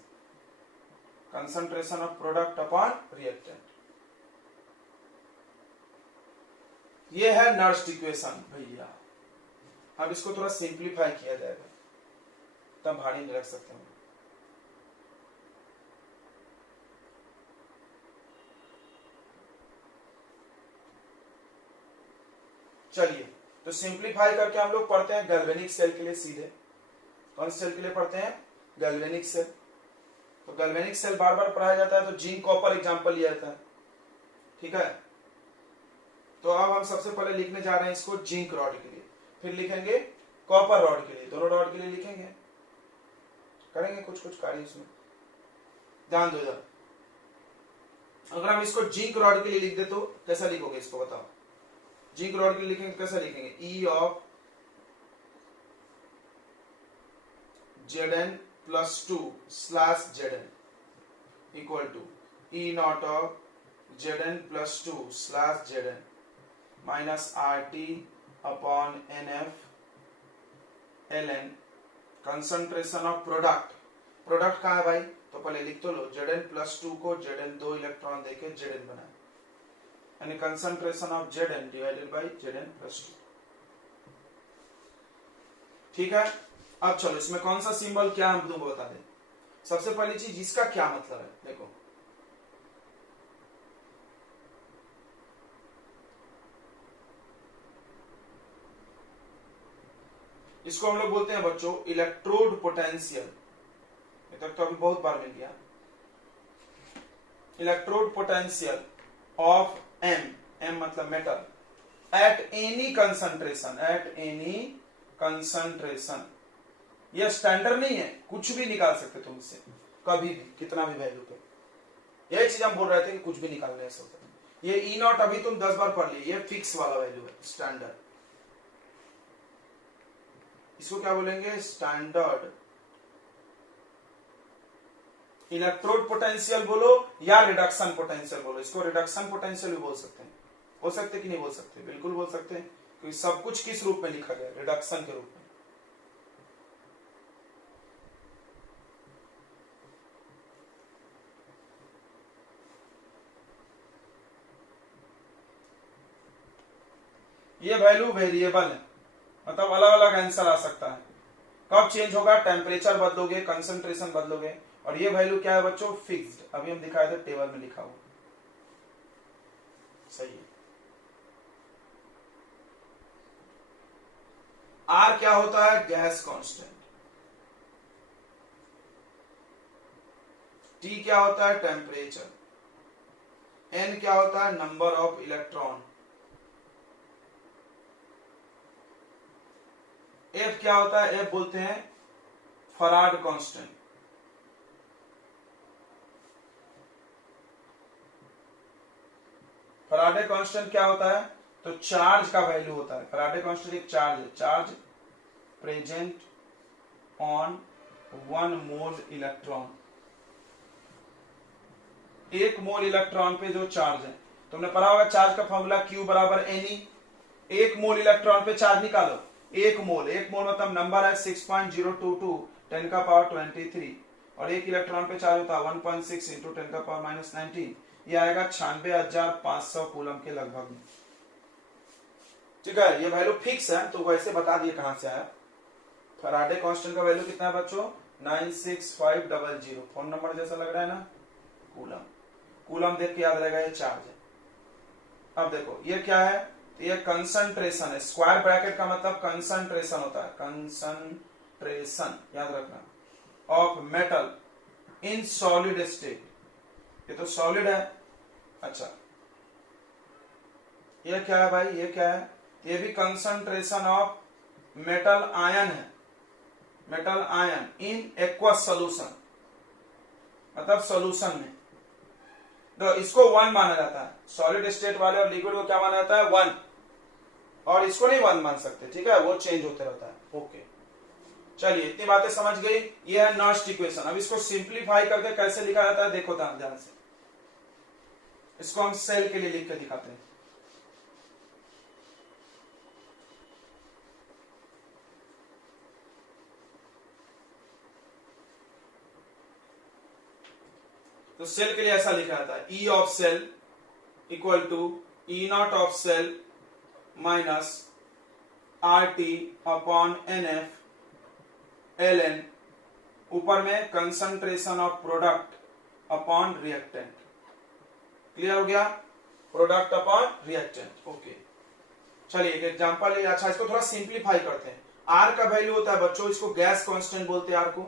concentration of product upon reactant, ये है नर्स्ट इक्वेशन भैया। अब इसको थोड़ा सिंप्लीफाई किया जाएगा, तब भारी नहीं रख सकते हम। चलिए, तो सिंप्लीफाई करके हम लोग पढ़ते हैं गैल्वेनिक सेल के लिए सीधे। कौन से सेल के लिए पढ़ते हैं? Galvanic cell. तो गैल्वेनिक सेल बार बार पढ़ाया जाता है, तो जिंक कॉपर एग्जांपल लिया जाता है, ठीक है। तो अब हम सबसे पहले लिखने जा रहे हैं इसको जिंक रॉड के लिए, फिर लिखेंगे कॉपर रॉड के लिए, दोनों रॉड के लिए लिखेंगे, करेंगे कुछ कुछ कार्य इसमें, ध्यान दो इधर। अगर हम इसको जिंक रॉड के लिए लिख दे तो कैसा लिखोगे इसको बताओ? जिंक रॉड के लिए लिखेंगे कैसा लिखेंगे? ई of Zn plus 2 slash Zn equal to E naught of Zn plus 2 slash Zn minus RT upon NF Ln concentration of product। Product कहाँ है भाई? तो पहले लिख तो लो, Zn plus 2 को Zn 2 इलेक्ट्रॉन देके Zn बनाए, यानी concentration of Zn divided by Zn plus 2, ठीक है। अब चलो इसमें कौन सा सिंबल क्या हम तुमको बता दें। सबसे पहली चीज इसका क्या मतलब है, देखो इसको हम लोग बोलते हैं बच्चों इलेक्ट्रोड पोटेंशियल। तक तो अभी बहुत बार मिल गया। इलेक्ट्रोड पोटेंशियल ऑफ एम मतलब metal at any concentration, eight any concentration. यह स्टैंडर्ड नहीं है, कुछ भी निकाल सकते तुम इससे, कभी भी, कितना भी वैल्यू पे। यही चीज हम बोल रहे थे कि कुछ भी निकालने से होता है। ये ई नॉट अभी तुम 10 बार पढ़ लिए, ये फिक्स वाला वैल्यू है, स्टैंडर्ड। इसको क्या बोलेंगे? स्टैंडर्ड इलेक्ट्रोड पोटेंशियल बोलो या रिडक्शन पोटेंशियल बोलो। इसको रिडक्शन पोटेंशियल भी बोल सकते हैं, बोल सकते कि नहीं बोल सकते? बिल्कुल बोल सकते हैं, क्योंकि सब कुछ किस रूप में लिखा गया? रिडक्शन के रूप में। ये वैल्यू वेरिएबल है, मतलब अलग अलग आंसर आ सकता है। कब चेंज होगा? टेम्परेचर बदलोगे, कंसंट्रेशन बदलोगे। और ये वैल्यू क्या है बच्चों? फिक्स्ड। अभी हम दिखाए थे टेबल में लिखा हुआ, सही है। आर क्या होता है? Gas constant. टी क्या होता है? टेम्परेचर। एन क्या होता है? Number of electron. एफ क्या होता है? एफ बोलते हैं फराड कांस्टेंट। फराडे कांस्टेंट क्या होता है? तो चार्ज का वैल्यू होता है। फराडे कांस्टेंट एक चार्ज है, charge present on 1 mole electron. 1 mole electron पे जो चार्ज है, तुमने पढ़ा होगा चार्ज का फॉर्मूला Q बराबर Ne। 1 मोल इलेक्ट्रॉन पे चार्ज निकालो। 1 मोल मतलब नंबर है 6.022 10 का पावर 23, और 1 इलेक्ट्रॉन पे चार्ज होता है 1.6 इंटू 10 का पावर माइनस 19। ये आएगा 96,500 कूलम के लगभग में, ठीक है। ये वैल्यू फिक्स है, तो वैसे बता दिए कहां से आया। फराडे कांस्टेंट का वैल्यू कितना है बच्चों? 96500। फोन नंबर जैसा लग रहा है ना, कूलम। कूलम देख के याद रहेगा ये चार्ज है। अब देखो ये क्या है? तो ये कंसंट्रेशन है। स्क्वायर ब्रैकेट का मतलब कंसंट्रेशन होता है, कंसंट्रेशन याद रखना, of metal in solid state. ये तो सॉलिड है। अच्छा ये क्या है भाई? ये क्या है? ये भी कंसंट्रेशन ऑफ मेटल आयन है, metal ion in aqueous solution, मतलब सोल्यूशन में। तो इसको 1 माना जाता है। सॉलिड स्टेट वाले और लिक्विड को क्या माना जाता है? 1। और इसको नहीं 1 मान सकते, ठीक है, वो चेंज होते रहता है। ओके चलिए इतनी बातें समझ गई। ये है नॉस्ट इक्वेशन। अब इसको सिंप्लीफाई करके कैसे लिखा जाता है देखो ध्यान से। इसको हम सेल के लिए लिख के दिखाते हैं। तो सेल के लिए ऐसा लिखा जाता है, E of cell equal to E not of cell minus R T upon N F L N, ऊपर में concentration of product upon reactant. Clear हो गया? Product upon reactant. ओके चलिए एक एग्जांपल है। अच्छा इसको थोड़ा सिंप्लीफाई करते हैं। आर का वैल्यू होता है बच्चों, इसको गैस कांस्टेंट बोलते हैं। आर को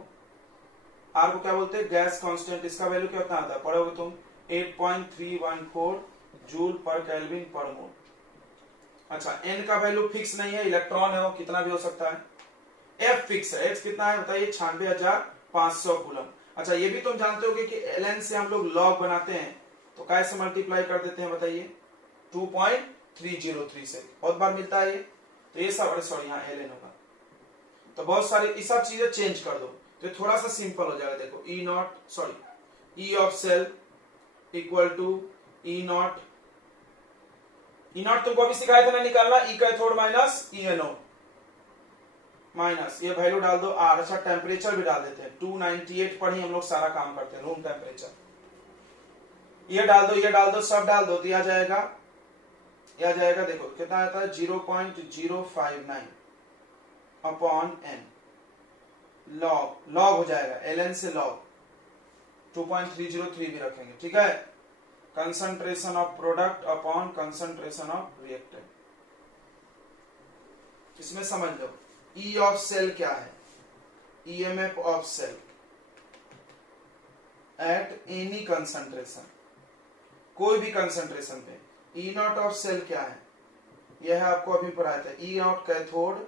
क्या बोलते हैं? Gas constant. इसका वैल्यू क्या होता है? पढ़ोगे तुम 8.314 जूल पर केल्विन पर मोल। अच्छा, एन का वैल्यू फिक्स नहीं है, इलेक्ट्रॉन है वो कितना भी हो सकता है। एफ फिक्स है, एच कितना है बताइए? 96,500 कूलम। अच्छा, ये भी तुम जानते होगे कि ln से हम लोग लॉग बनाते हैं तो कैसे मल्टीप्लाई कर देते हैं बताइए? 2.303 से। बहुत बार मिलता है ये। तो ये सब, सॉरी यहाँ ln होगा, तो बहुत सारी ये सब चीजें चेंज कर दो तो थोड़ा सा सिंपल हो जाएगा। देखो E naught, sorry E of cell equal to E naught तुमको अभी सिखाया था ना निकालना, E cathode minus E anode minus, ये वैल्यू डाल दो आर। अच्छा, टेम्परेचर भी डाल देते हैं, 298 पर ही हम लोग सारा काम करते हैं, रूम टेम्परेचर। ये डाल दो, सब डाल दो तो ये आ जाएगा, देखो कितना आता है? 0.059 अपॉन एन। लॉग हो जाएगा, ln से लॉग 2.303 भी रखेंगे, ठीक है। Concentration of product upon concentration of reactant. इसमें समझ लो ई ऑफ सेल क्या है? EMF of cell at any concentration, कोई भी कंसंट्रेशन पे। ई नॉट ऑफ सेल क्या है? यह है आपको अभी पढ़ाया था, E naught cathode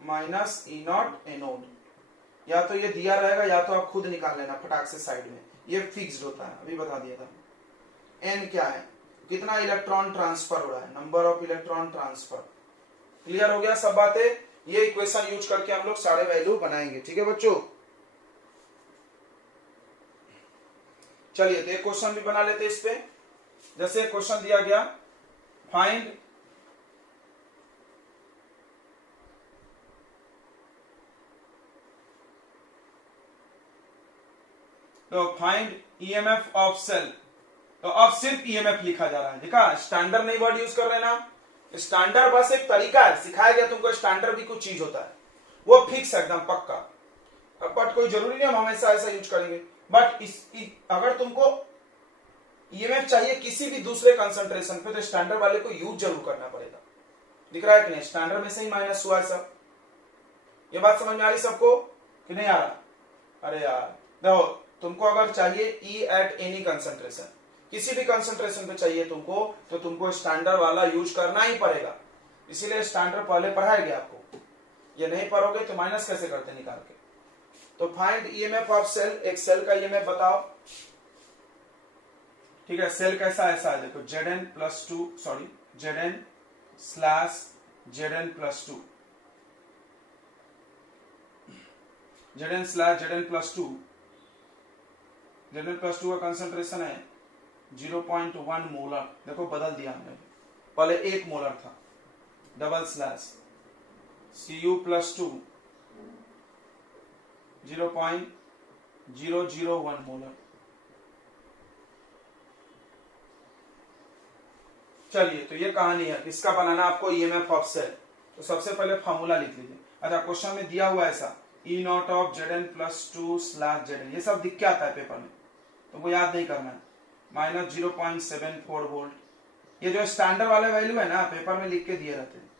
minus E naught anode. या तो ये दिया रहेगा या तो आप खुद निकाल लेना फटाक से साइड में, ये फिक्स्ड होता है, अभी बता दिया था। एन क्या है? कितना इलेक्ट्रॉन ट्रांसफर हो रहा है, number of electron transfer. Clear हो गया सब बातें? ये इक्वेशन यूज करके हम लोग सारे वैल्यू बनाएंगे, ठीक है बच्चों। चलिए तो एक क्वेश्चन भी बना लेते इस पे। जैसे क्वेश्चन दिया गया, फाइंड ईएमएफ ऑफ सेल। तो अब सिर्फ ईएमएफ लिखा जा रहा है, देखा? स्टैंडर्ड नहीं वर्ड यूज कर लेना। स्टैंडर्ड बस एक तरीका है, सिखाया गया तुमको। स्टैंडर्ड भी कुछ चीज होता है, वो फिक्स है एकदम पक्का। बट कोई जरूरी नहीं हम हमेशा ऐसा यूज करेंगे। बट अगर तुमको ईएमएफ चाहिए किसी भी दूसरे कंसंट्रेशन पे तो स्टैंडर्ड वाले को यूज जरूर करना पड़ेगा। दिख रहा है कि नहीं? स्टैंडर्ड में से ही माइनस हुआ है सब। ये बात समझ में आ रही सबको कि नहीं आ रहा? अरे यार देखो, तुमको अगर चाहिए ई एट एनी कंसंट्रेशन, किसी भी कंसंट्रेशन पे चाहिए तुमको, तो तुमको स्टैंडर्ड वाला यूज करना ही पड़ेगा। इसीलिए स्टैंडर्ड पहले पढ़ाया गया आपको। ये नहीं पढ़ोगे तो माइनस कैसे करते निकाल के? तो फाइंड ईएमएफ ऑफ सेल, एक सेल का ईएमएफ बताओ, ठीक है। सेल कैसा ऐसा है, देखो Zn plus 2, sorry Zn slash Zn plus 2, Zn slash Zn plus 2, Zn plus 2 का कंसंट्रेशन है 0.1 मोलर। देखो बदल दिया हमने, पहले 1 मोलर था, double slash Cu plus 2 0.001 molar. चलिए तो ये कहानी है, इसका बनाना आपको ईएमएफ ऑफ सेल। तो सबसे पहले फॉर्मूला लिख लीजिए। अच्छा, क्वेश्चन में दिया हुआ ऐसा, E not of Zn plus 2 slash Zn, ये सब दिख के आता है पेपर में, तुमको याद नहीं करना है। Minus 0.74 volt. ये जो स्टैंडर्ड वाले वैल्यू है ना, पेपर में लिख के दिए रहते हैं।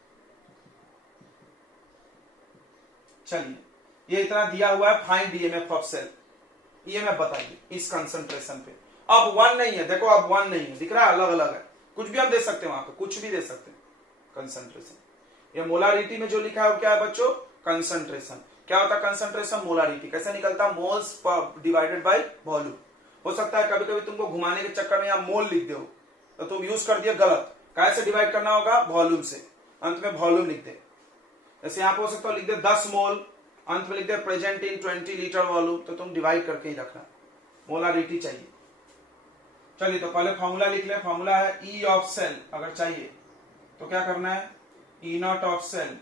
चलिए, ये इतना दिया हुआ है, find EMF of cell. EMF बताइए इस कंसंट्रेशन पे। अब 1 नहीं है, देखो अब 1 नहीं है, दिख रहा है? अलग अलग है, कुछ भी हम दे सकते हैं वहां पे, कुछ भी दे सकते हैं कंसंट्रेशन। ये मोलारिटी में जो लिखा है वो क्या है बच्चों? कंसंट्रेशन। क्या होता है कंसंट्रेशन? मोलारिटी। कैसे निकलता? Moles divided by volume. हो सकता है कभी कभी तुमको घुमाने के चक्कर में यहाँ मोल लिख दो तो तुम यूज कर दिया गलत। कैसे डिवाइड करना होगा? वॉल्यूम से, अंत में वॉल्यूम लिख दे। जैसे यहाँ पे हो सकता है लिख दे 10 मोल, अंत में लिख दे प्रेजेंट इन 20 लीटर वॉल्यूम, तो तुम डिवाइड करके ही रखना, मोलारिटी चाहिए। चलिए तो पहले फॉर्मूला लिख ले। फॉर्मूला है ई ऑफ सेल, अगर चाहिए तो क्या करना है? E not of cell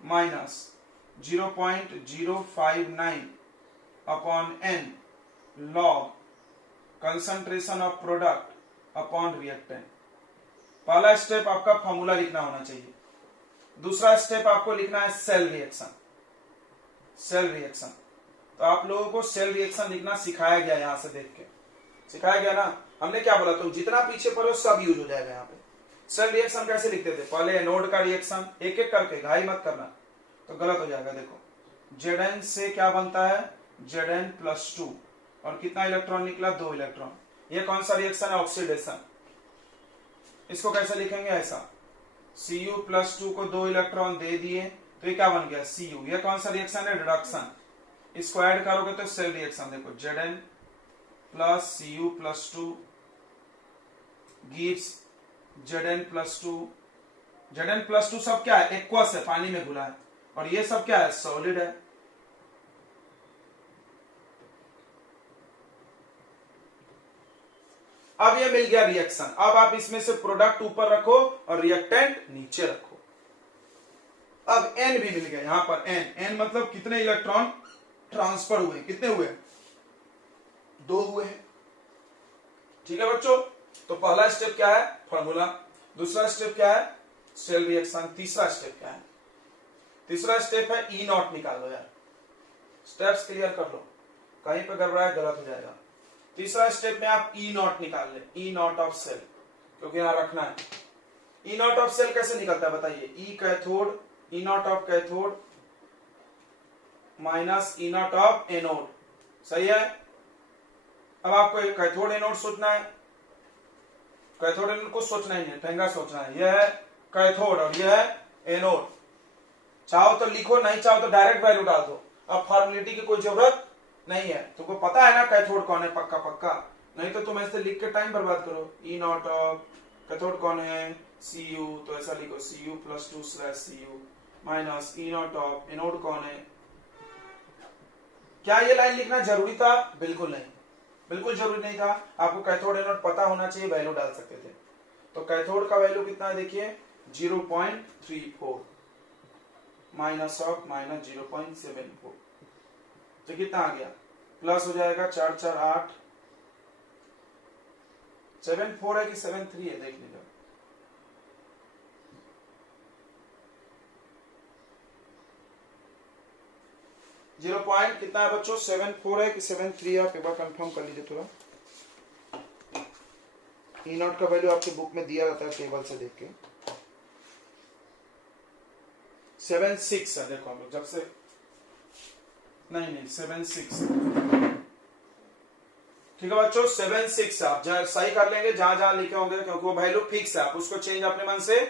minus 0.059 upon n log concentration of product upon reactant. पहला स्टेप आपका फॉर्मूला लिखना होना चाहिए। दूसरा स्टेप आपको लिखना है सेल रिएक्शन। सेल रिएक्शन, तो आप लोगों को सेल रिएक्शन लिखना सिखाया गया, यहां से देख के सिखाया गया ना। हमने क्या बोला? तुम जितना पीछे पढ़ो सब यूज हो जाएगा यहाँ पे। सेल रिएक्शन कैसे लिखते थे, पहले एनोड का रिएक्शन एक एक करके, घाई मत करना तो गलत हो जाएगा। देखो Zn से क्या बनता है, Zn+2 और कितना इलेक्ट्रॉन निकला, 2 इलेक्ट्रॉन। ये कौन सा रिएक्शन है, ऑक्सीडेशन। इसको कैसे लिखेंगे, ऐसा Cu+2 को 2 इलेक्ट्रॉन दे दिए तो ये क्या बन गया, Cu। ये कौन सा रिएक्शन है, रिडक्शन। इसको ऐड करोगे तो सेल रिएक्शन। देखो Zn+Cu+2 गिव्स Zn+2। Zn+2 सब क्या है, एक्वस है, पानी में घुला है, और ये सब क्या है, सॉलिड है। अब ये मिल गया रिएक्शन। अब आप इसमें से प्रोडक्ट ऊपर रखो और रिएक्टेंट नीचे रखो। अब N भी मिल गया, यहां पर N मतलब कितने इलेक्ट्रॉन ट्रांसफर हुए, कितने हुए, 2 हुए हैं। ठीक है बच्चों, तो पहला स्टेप क्या है, फॉर्मूला। दूसरा स्टेप क्या है, सेल रिएक्शन। तीसरा स्टेप क्या है, तीसरा स्टेप है E0 निकाल लो यार, स्टेप्स क्लियर कर लो, कहीं पे गड़बड़ा गलत हो जाएगा। तीसरा स्टेप में आप E0 निकाल ले, E0 ऑफ सेल, क्योंकि यहां रखना है। E0 ऑफ सेल कैसे निकलता है बताइए, E cathode, E0 of cathode minus E0 of anode, सही है। अब आपको कैथोड एनोड सोचना है, कैथोड एनोड को सोचना ही नहीं, ठेंगा सोचना है। यह है कैथोड और यह है एनोड। चाहो तो लिखो, नहीं चाहो तो डायरेक्ट वैल्यू डाल दो। अब फॉर्मेलिटी की कोई जरूरत नहीं है, तुमको पता है ना कैथोड कौन है, पक्का पक्का, नहीं तो तुम ऐसे लिख के टाइम बर्बाद करो। E0 ऑफ कैथोड कौन है, Cu, तो ऐसा लिखो Cu+2/Cu minus E0 of anode कौन है। क्या ये लाइन लिखना जरूरी था, बिल्कुल नहीं, बिल्कुल जरूरी नहीं था। आपको कैथोड एनोड पता होना चाहिए, वैल्यू डाल सकते थे। तो कैथोड का वैल्यू कितना है देखिए, 0.34 माइनस ऑफ माइनस 0.74, तो कितना आ गया, प्लस हो जाएगा 4 4 8, 74 है कि 73 है, देख लीजिए। जीरो पॉइंट कितना है बच्चों, 74 है कि 73 है, आप एक बार कंफर्म कर लीजिए थोड़ा। E0 का वैल्यू आपके बुक में दिया रहता है टेबल से देख के। 76 है, देखो हम लोग जब से, नहीं 76, ठीक है बच्चों 76। आप सही कर लेंगे जहां जहां लिखे होंगे, क्योंकि वो वैल्यू फिक्स है, आप उसको चेंज अपने मन से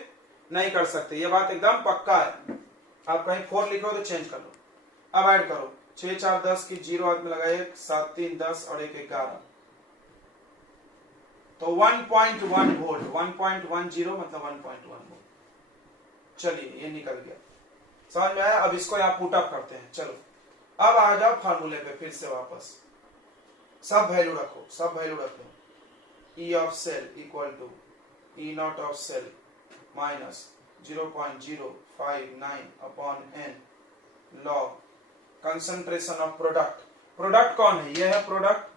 नहीं कर सकते, ये बात एकदम पक्का है। आप कहीं 4 लिखे हो तो चेंज कर लो। अब ऐड करो, 6 4 10 की 0 हाथ में लगाए, 7 3 10 और 1 11, तो 1.1 वोल्ट, 1.10 मतलब 1.1 वोल्ट। चलिए ये निकल गया, समझ में आया। अब इसको यहाँ पुट अप करते हैं। चलो अब आ जाओ फार्मूले पे फिर से वापस, सब वैल्यू रखो, सब वैल्यू रखो। E of cell equal to E0 of cell minus 0.059 upon n log concentration of product. Product कौन है, यह है प्रोडक्ट,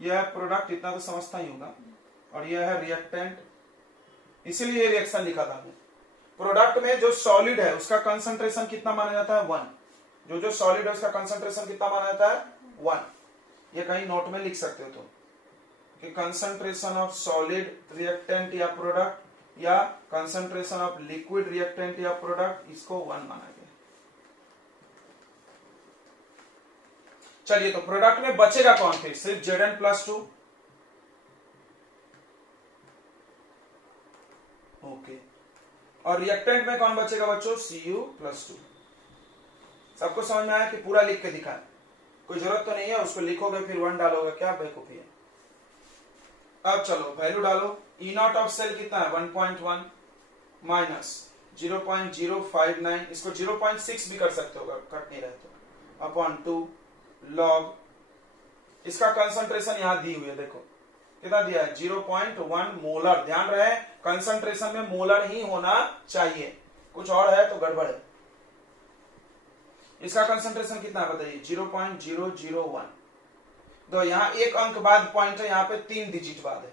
यह है प्रोडक्ट, इतना तो समझता ही होगा, और यह है रिएक्टेंट, इसीलिए ये रिएक्शन लिखा था हमने। प्रोडक्ट में जो सॉलिड है उसका कंसंट्रेशन कितना माना जाता है, 1। जो सॉलिड है उसका कंसंट्रेशन कितना माना जाता है, 1। ये कहीं नोट में लिख सकते हो तुम कि कंसंट्रेशन ऑफ सॉलिड रिएक्टेंट या प्रोडक्ट या कंसंट्रेशन ऑफ लिक्विड रिएक्टेंट या प्रोडक्ट, इसको 1 माना गया। चलिए तो प्रोडक्ट में बचेगा कौन, फिर सिर्फ Zn+2। ओके, और रिएक्टेंट में कौन बचेगा बच्चों, Cu+2। सबको समझ में आया कि पूरा लिख के दिखा, कोई जरूरत तो नहीं है, उसको लिखोगे फिर 1 डालोगे, क्या बेवकूफी है। अब चलो वैल्यू डालो। E0 ऑफ सेल कितना है, 1.1 माइनस 0.059, इसको 0.6 भी कर सकते हो कट नहीं रहे तो, अपॉन 2 लॉग, इसका कंसंट्रेशन यहां दी हुई है, देखो कितना दिया है, 0.1 मोलर। ध्यान रहे कंसंट्रेशन में मोलर ही होना चाहिए, कुछ और है तो गड़बड़ है। इसका कंसंट्रेशन कितना है बताइए, 0.001। तो यहां एक अंक बाद पॉइंट है, यहां पे 3 डिजिट बाद है,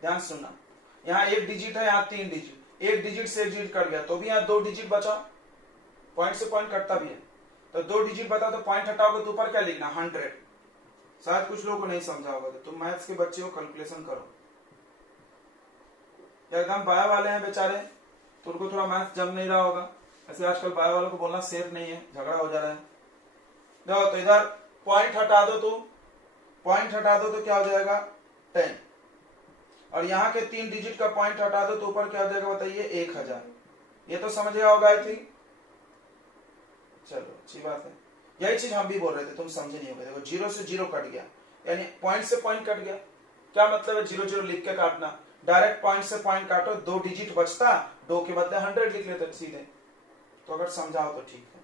ध्यान सुनना। यहां 1 डिजिट है, यहां 3 डिजिट, 1 डिजिट से 1 डिजिट कट गया तो भी यहां 2 डिजिट बचा, पॉइंट से पॉइंट कटता भी है, तो 2 डिजिट बता तो पॉइंट हटाओगे तो ऊपर क्या लिखना, 100। शायद कुछ लोगों को नहीं समझा होगा, तो तुम मैथ्स के बच्चे हो, कैलकुलेशन करो। एकदम बायो वाले हैं बेचारे, तो उनको थोड़ा मैथ जम नहीं रहा होगा। ऐसे आजकल बायो वालों को बोलना सेफ नहीं है, झगड़ा हो जा रहा है। देखो तो इधर पॉइंट हटा दो, तुम पॉइंट हटा दो तो क्या हो जाएगा 10, और यहाँ के 3 डिजिट का पॉइंट हटा दो तो ऊपर क्या हो जाएगा बताइए 1000। ये तो समझ गया होगा आई थिंक। चलो अच्छी बात है, यही चीज हम भी बोल रहे थे, तुम समझे नहीं होगे। देखो 0 से 0 कट गया, यानी पॉइंट से पॉइंट कट गया। क्या मतलब है 0 0 लिख के काटना? डायरेक्ट पॉइंट से पॉइंट काटो, 2 डिजिट बचता, 2 के बदले 100 लिख लेते सीधे। तो अगर समझाओ तो ठीक है।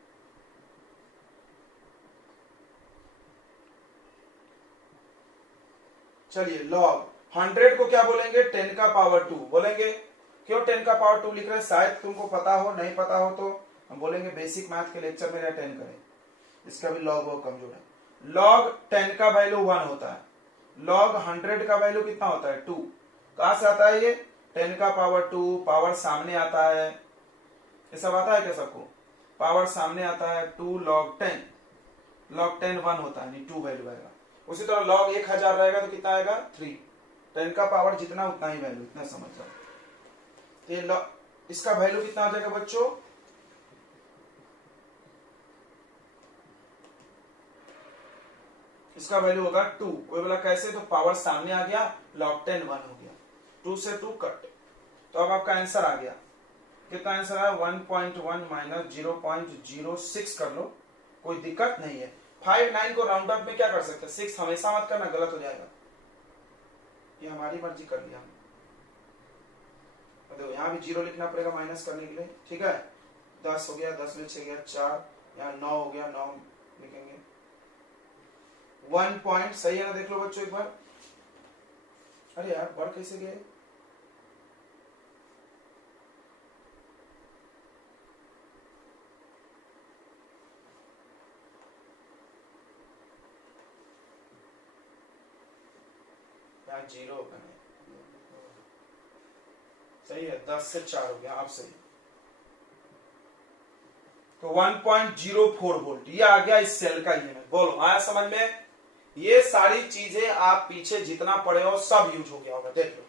चलिए लॉग 100 को क्या बोलेंगे 10 का पावर 2 बोलेंगे। क्यों 10 का पावर 2 लिख रहे हैं? शायद तुमको पता हो, नहीं पता हो तो हम बोलेंगे बेसिक मैथ के लेक्चर में अटेंड करें, इसका भी लॉग बहुत कमजोर है। लॉग 10 का वैल्यू 1 होता है, लॉग 100 का वैल्यू कितना होता है 2। कहां से आता है ये 10 का पावर 2, पावर सामने आता है, ये सब आता है क्या सबको? पावर सामने आता है 2 लॉग 10, लॉग 10 1 होता है, 2 वैल्यू आएगा। उसी तरह लॉग 1000 रहेगा तो कितना आएगा 3। 10 का पावर जितना उतना ही वैल्यू, इतना समझ जाओ। तो इसका वैल्यू कितना आ जाएगा बच्चों? इसका वैल्यू होगा 2। कोई बोला कैसे? तो पावर सामने आ गया, लॉग 10 1 हो गया, 2 से 2 कट। तो अब आपका आंसर आ गया, कितना आंसर आया 1.1 माइनस 0.06 कर लो, कोई दिक्कत नहीं है। 5 9 को राउंड अप में क्या कर सकते हैं, 6 हमेशा मत करना, गलत हो जाएगा। ये हमारी मर्जी कर लिया हमने। देखो यहाँ भी 0 लिखना पड़ेगा माइनस करने के लिए, ठीक है। 10 हो गया, 10 में 6 गया 4, यहाँ 9 हो गया, 9 लिखेंगे। 1 पॉइंट सही है ना, देख लो बच्चों एक बार। अरे यार बढ़ कैसे गए? यहाँ 0 बने, सही है, 10 से 4 हो गया, आप सही। तो 1.04 वोल्ट ये आ गया इस सेल का ईएमएफ। बोलो आया समझ में? ये सारी चीजें आप पीछे जितना पढ़े हो सब यूज हो गया होगा। देख लो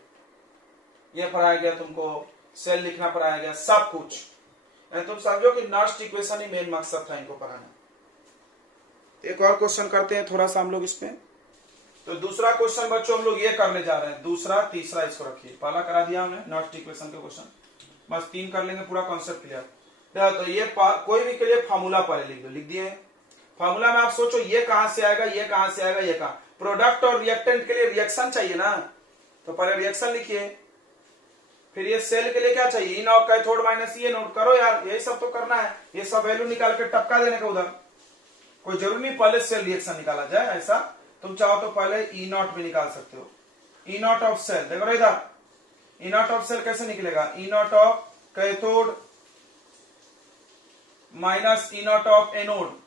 ये पढ़ाया गया तुमको, सेल लिखना पढ़ाया गया, सब कुछ। तुम समझो कि नॉस्ट इक्वेशन ही मेन मकसद था इनको पढ़ाना। एक और क्वेश्चन करते हैं थोड़ा सा हम लोग इसमें। तो दूसरा क्वेश्चन बच्चों हम लोग ये करने जा रहे हैं, दूसरा तीसरा इसको रखिए। पहला करा दिया हमने नॉस्ट इक्वेशन के क्वेश्चन, बस 3 कर लेंगे, पूरा कॉन्सेप्ट क्लियर। तो ये कोई भी के लिए फार्मूला पहले लिख दो, लिख दिए। फार्मूला में आप सोचो ये कहां से आएगा, ये कहां से आएगा, ये कहां। प्रोडक्ट और रिएक्टेंट के लिए रिएक्शन चाहिए ना, तो पहले रिएक्शन लिखिए। फिर ये सेल के लिए क्या चाहिए, इन और कैथोड माइनस ये नोट करो यार, यही सब तो करना है। ये सब वैल्यू निकाल के टपका देने का उधर, कोई जरूरी नहीं पहले सेल रिएक्शन निकाला जाए। ऐसा तुम चाहो तो पहले ई नॉट भी निकाल सकते हो। ई नॉट ऑफ सेल देखो इधर, ई नॉट ऑफ सेल कैसे निकलेगा, E not of cathode minus E not of anode.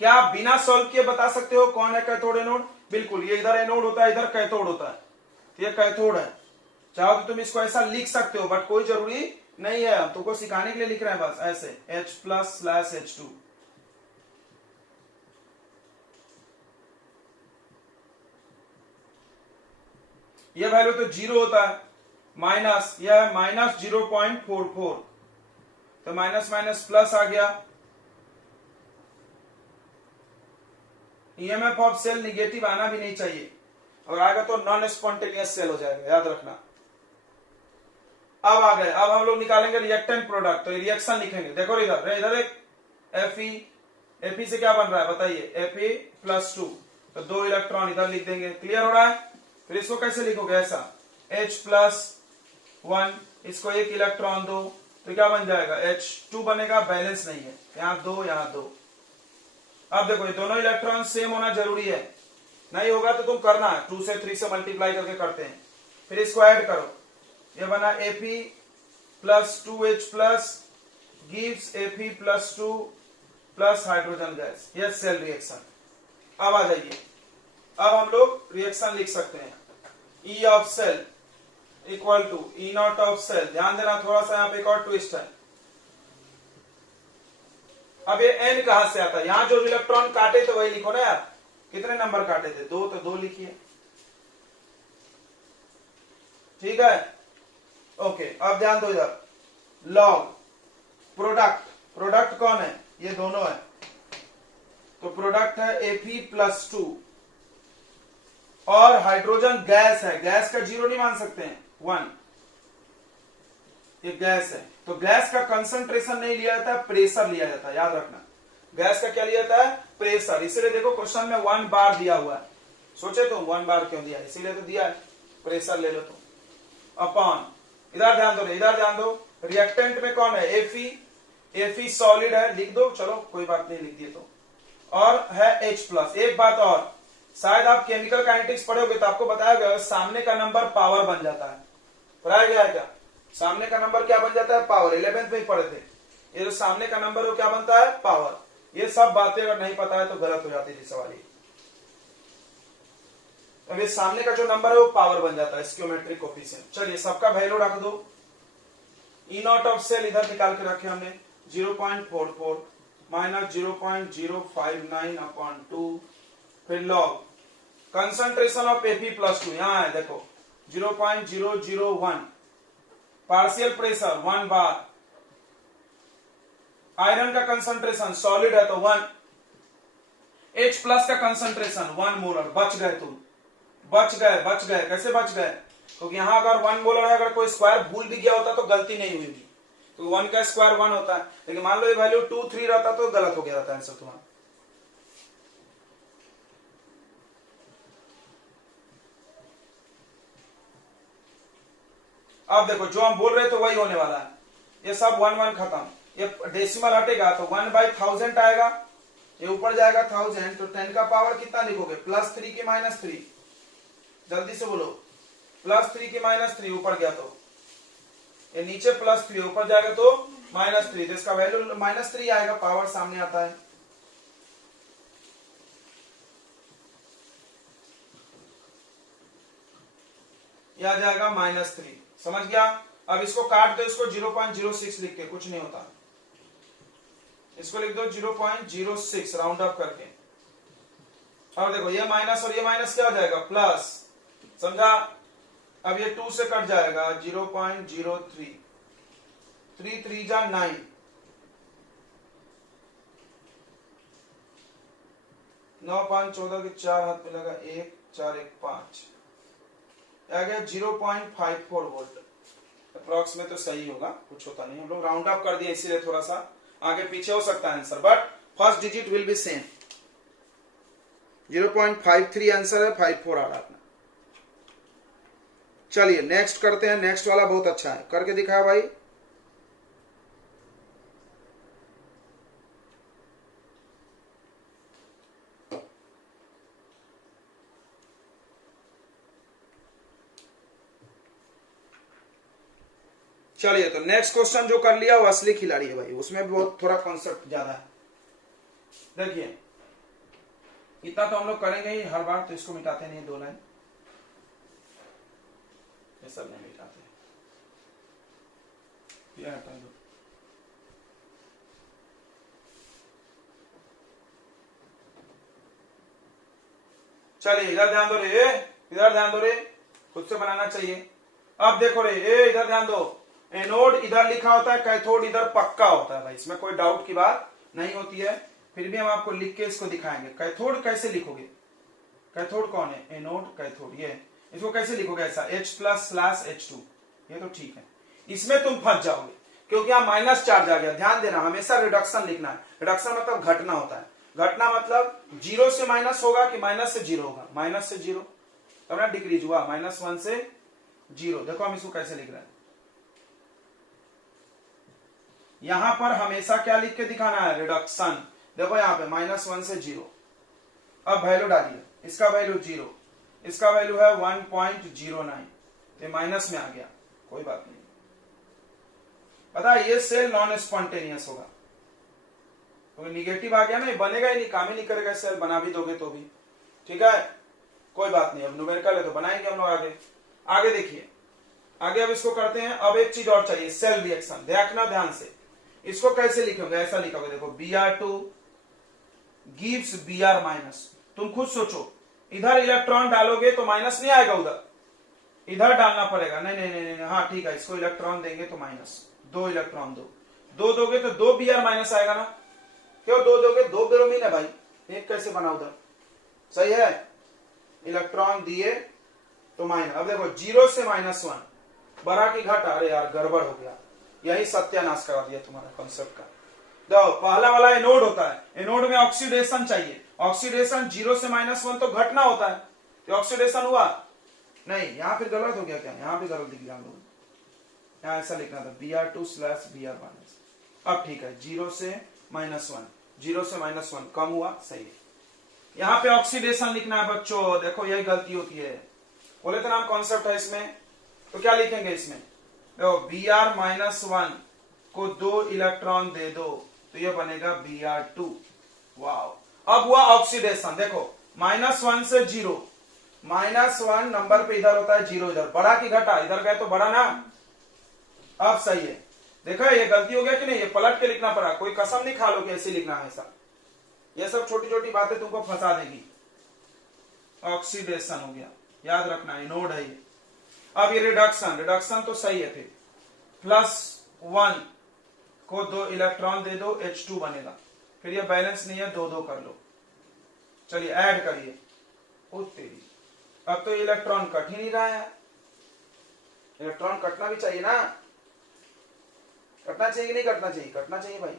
क्या आप बिना सॉल्व किए बता सकते हो कौन है कैथोड एनोड? बिल्कुल, ये इधर एनोड होता है, इधर कैथोड होता है, ये कैथोड है। चाहो तो तुम इसको ऐसा लिख सकते हो, बट कोई जरूरी नहीं है, हम तुमको सिखाने के लिए लिख रहे हैं बस ऐसे H+/H2। ये वैल्यू तो 0 होता है, माइनस यह है माइनस 0.44, तो माइनस माइनस प्लस आ गया। ईएमएफ ऑफ सेल निगेटिव आना भी नहीं चाहिए, और आएगा तो नॉन स्पॉन्टेनियस सेल हो जाएगा, याद रखना। अब आ गए, अब हम लोग निकालेंगे रिएक्टेंट प्रोडक्ट, तो रिएक्शन लिखेंगे। देखो इधर इधर एक Fe से क्या बन रहा है बताइए, Fe+2, तो 2 इलेक्ट्रॉन इधर लिख देंगे। क्लियर हो रहा है? फिर इसको कैसे लिखोगे, ऐसा H+1, इसको 1 इलेक्ट्रॉन दो, तो क्या बन जाएगा H2 बनेगा, बैलेंस नहीं है, यहां 2 यहां 2। अब देखो ये दोनों इलेक्ट्रॉन सेम होना जरूरी है, नहीं होगा तो तुम करना है 2 से 3 से मल्टीप्लाई करके करते हैं। फिर इसको ऐड करो, ये बना Fe+2H+ gives Fe+2 plus hydrogen gas, ये सेल रिएक्शन। अब आ जाइए, अब हम लोग रिएक्शन लिख सकते हैं। E of cell equal to E nought of cell. ध्यान देना थोड़ा सा, यहाँ पे एक और ट्विस्ट है। अब ये N कहां से आता है, यहां जो इलेक्ट्रॉन काटे तो वही लिखो ना यार। कितने नंबर काटे थे, 2, तो 2 लिखिए, ठीक है। ओके, अब ध्यान दो इधर, लॉग प्रोडक्ट, प्रोडक्ट कौन है, ये दोनों है, तो प्रोडक्ट है Fe+2 और हाइड्रोजन गैस है, गैस का जीरो नहीं मान सकते हैं, 1, ये गैस है, तो गैस का कंसंट्रेशन नहीं लिया जाता है, प्रेशर लिया जाता है, याद रखना, गैस का क्या लिया जाता है, प्रेशर, इसीलिए देखो क्वेश्चन में 1 बार दिया हुआ है, सोचे तो 1 बार क्यों दिया, इसीलिए तो दिया है, प्रेशर ले लो तो, अपॉन, इधर ध्यान दो, इधर ध्यान दो, रिएक्टेंट में कौन है, Fe सॉलिड है, लिख दो, चलो कोई बात नहीं, लिख दिए तो, और है H+, एक बात और, शायद आप केमिकल काइनेटिक्स पढ़ोगे तो आपको बताया गया सामने का नंबर पावर बन जाता है, पढ़ाया गया है क्या, सामने का नंबर क्या बन जाता है, पावर, 11th में ही पढ़े थे, ये जो सामने का नंबर वो क्या बनता है, पावर, ये सब बातें अगर नहीं पता है तो गलत हो जाती है सवाल ये, अब ये सामने का जो नंबर है वो पावर बन जाता है, स्क्योमेट्रिक कोफिशिएंट, चलिए सबका वैल्यू रख दो, E0 ऑफ सेल इधर निकाल के रखे हमने 0.44 माइनस 0.059/2, फिर लॉग कंसंट्रेशन ऑफ Fe+2 यहां है देखो 0.001, पार्शियल प्रेशर 1 बार, आयरन का कंसंट्रेशन सॉलिड है तो 1, H+ का कंसंट्रेशन 1 मोलर, बच गए तुम, बच गए, कैसे बच गए, क्योंकि यहां अगर 1 मोलर है, अगर कोई स्क्वायर भूल भी गया होता तो गलती नहीं हुई, तो 1 का स्क्वायर 1 होता है, लेकिन मान लो ये वैल्यू 2, 3 रहता तो गलत हो गया रहता आंसर तुम्हारा। अब देखो जो हम बोल रहे थे वही होने वाला है, ये सब 1 1 खत्म, ये डेसिमल हटेगा तो 1/1000 आएगा, ये ऊपर जाएगा 1000, तो 10 का पावर कितना लिखोगे, +3 के -3, जल्दी से बोलो, +3 के -3, ऊपर गया तो ये नीचे +3, ऊपर जाएगा तो -3, तो इसका वैल्यू -3 आएगा, पावर सामने आता है, यह आ जाएगा -3, समझ गया। अब इसको काट दो, इसको 0.06 लिख के, कुछ नहीं होता, इसको लिख दो 0.06 राउंड अप करके, और देखो ये माइनस और ये माइनस क्या हो जाएगा, प्लस, समझा। अब ये 2 से कट जाएगा 0.03, 3 3 जा 9, 9 5 14 के 4 हाथ में लगा, 1 4 1 5, आ गया 0.54 वोल्ट, अप्रॉक्स में तो सही होगा, कुछ होता नहीं, हम लोग राउंड अप कर दिए इसीलिए थोड़ा सा आगे पीछे हो सकता है answer, but first digit will be same, 0.53 answer है, 54 आ रहा अपना। चलिए नेक्स्ट करते हैं, नेक्स्ट वाला बहुत अच्छा है, करके दिखाया भाई, चलिए तो नेक्स्ट क्वेश्चन जो कर लिया वो असली खिलाड़ी है भाई, उसमें भी बहुत थोड़ा कॉन्सेप्ट ज्यादा है, देखिए इतना तो हम लोग करेंगे ही हर बार, तो इसको मिटाते नहीं, 2 लाइन ये सब नहीं मिटाते, ये हटा दो, चलिए इधर ध्यान दो रे, इधर ध्यान दो रे, खुद से बनाना चाहिए। अब देखो रे, इधर ध्यान दो, एनोड इधर लिखा होता है, कैथोड इधर पक्का होता है भाई, इसमें कोई डाउट की बात नहीं होती है, फिर भी हम आपको लिख के इसको दिखाएंगे। कैथोड कैसे लिखोगे, कैथोड कौन है, एनोड कैथोड, ये इसको कैसे लिखोगे, ऐसा H+/H2, ये तो ठीक है, इसमें तुम फंस जाओगे क्योंकि यहाँ माइनस चार्ज आ गया। ध्यान देना, हमेशा रिडक्शन लिखना है, रिडक्शन मतलब घटना होता है, घटना मतलब 0 से माइनस होगा कि माइनस से 0 होगा, माइनस से 0, तब ना डिक्रीज हुआ, -1 से 0। देखो हम इसको कैसे लिख रहे हैं, यहां पर हमेशा क्या लिख के दिखाना है, रिडक्शन, देखो यहाँ पे -1 से 0, अब वैल्यू डालिए, इसका वैल्यू 0, इसका वैल्यू है 1.09, ये माइनस में आ गया, कोई बात नहीं, पता है ये सेल नॉन स्पॉन्टेनियस होगा, तो निगेटिव आ गया ना, ये बनेगा ही नहीं, काम ही नहीं करेगा सेल, बना भी दोगे तो भी, ठीक है, कोई बात नहीं, अब न्यूमेरिकल है तो बनाएंगे हम लोग आगे। आगे देखिए, आगे अब इसको करते हैं, अब एक चीज और चाहिए, सेल रिएक्शन, देखना ध्यान से, इसको कैसे लिखोगे, ऐसा लिखोगे, देखो Br2 गिव्स Br-, तुम खुद सोचो, इधर इलेक्ट्रॉन डालोगे तो माइनस नहीं आएगा उधर, इधर डालना पड़ेगा। नहीं नहीं नहीं नहीं, हाँ ठीक है, इसको इलेक्ट्रॉन देंगे तो माइनस, 2 इलेक्ट्रॉन दो दोगे तो 2 Br माइनस आएगा ना। क्यों 2 दोगे, 2 ब्रोमीन है भाई, एक कैसे बना उधर, सही है। इलेक्ट्रॉन दिए तो माइनस। अब देखो 0 से -1 बड़ा की घटा, अरे यार गड़बड़ हो गया, यही सत्यानाश करा दिया तुम्हारा कॉन्सेप्ट का। देखो पहला वाला एनोड होता है, एनोड में ऑक्सीडेशन चाहिए, ऑक्सीडेशन 0 से -1 तो घटना होता है, तो ऑक्सीडेशन हुआ नहीं। यहां फिर गलत हो गया क्या, यहां भी गलत लिख दिया हम लोग, यहां ऐसा लिखना था Br2/Br-। अब ठीक है, 0 से -1, 0 से -1 कम हुआ, सही है। यहां पे ऑक्सीडेशन लिखना है बच्चों, देखो यही गलती होती है। बोले तो नाम कॉन्सेप्ट है इसमें, तो क्या लिखेंगे इसमें, देखो Br-1 को 2 इलेक्ट्रॉन दे दो तो ये बनेगा Br2। वाह, अब हुआ ऑक्सीडेशन। देखो -1 से 0, -1 नंबर पे इधर होता है 0, इधर बड़ा की घटा, इधर गए तो बड़ा ना। अब सही है, देखो ये गलती हो गया कि नहीं, ये पलट के लिखना पड़ा, कोई कसम नहीं खा लो कि ऐसे लिखना हमेशा, ये सब छोटी छोटी बातें तुमको फंसा देगी। ऑक्सीडेशन हो गया, याद रखना एनोड है ये। अब ये रिडक्शन, रिडक्शन तो सही है, फिर +1 को 2 इलेक्ट्रॉन दे दो, H2 बनेगा। फिर ये बैलेंस नहीं है, 2 कर लो। चलिए ऐड करिए, ओ तेरी, अब तो इलेक्ट्रॉन कट ही नहीं रहा है। इलेक्ट्रॉन कटना भी चाहिए ना, कटना चाहिए कि नहीं कटना चाहिए, कटना चाहिए भाई।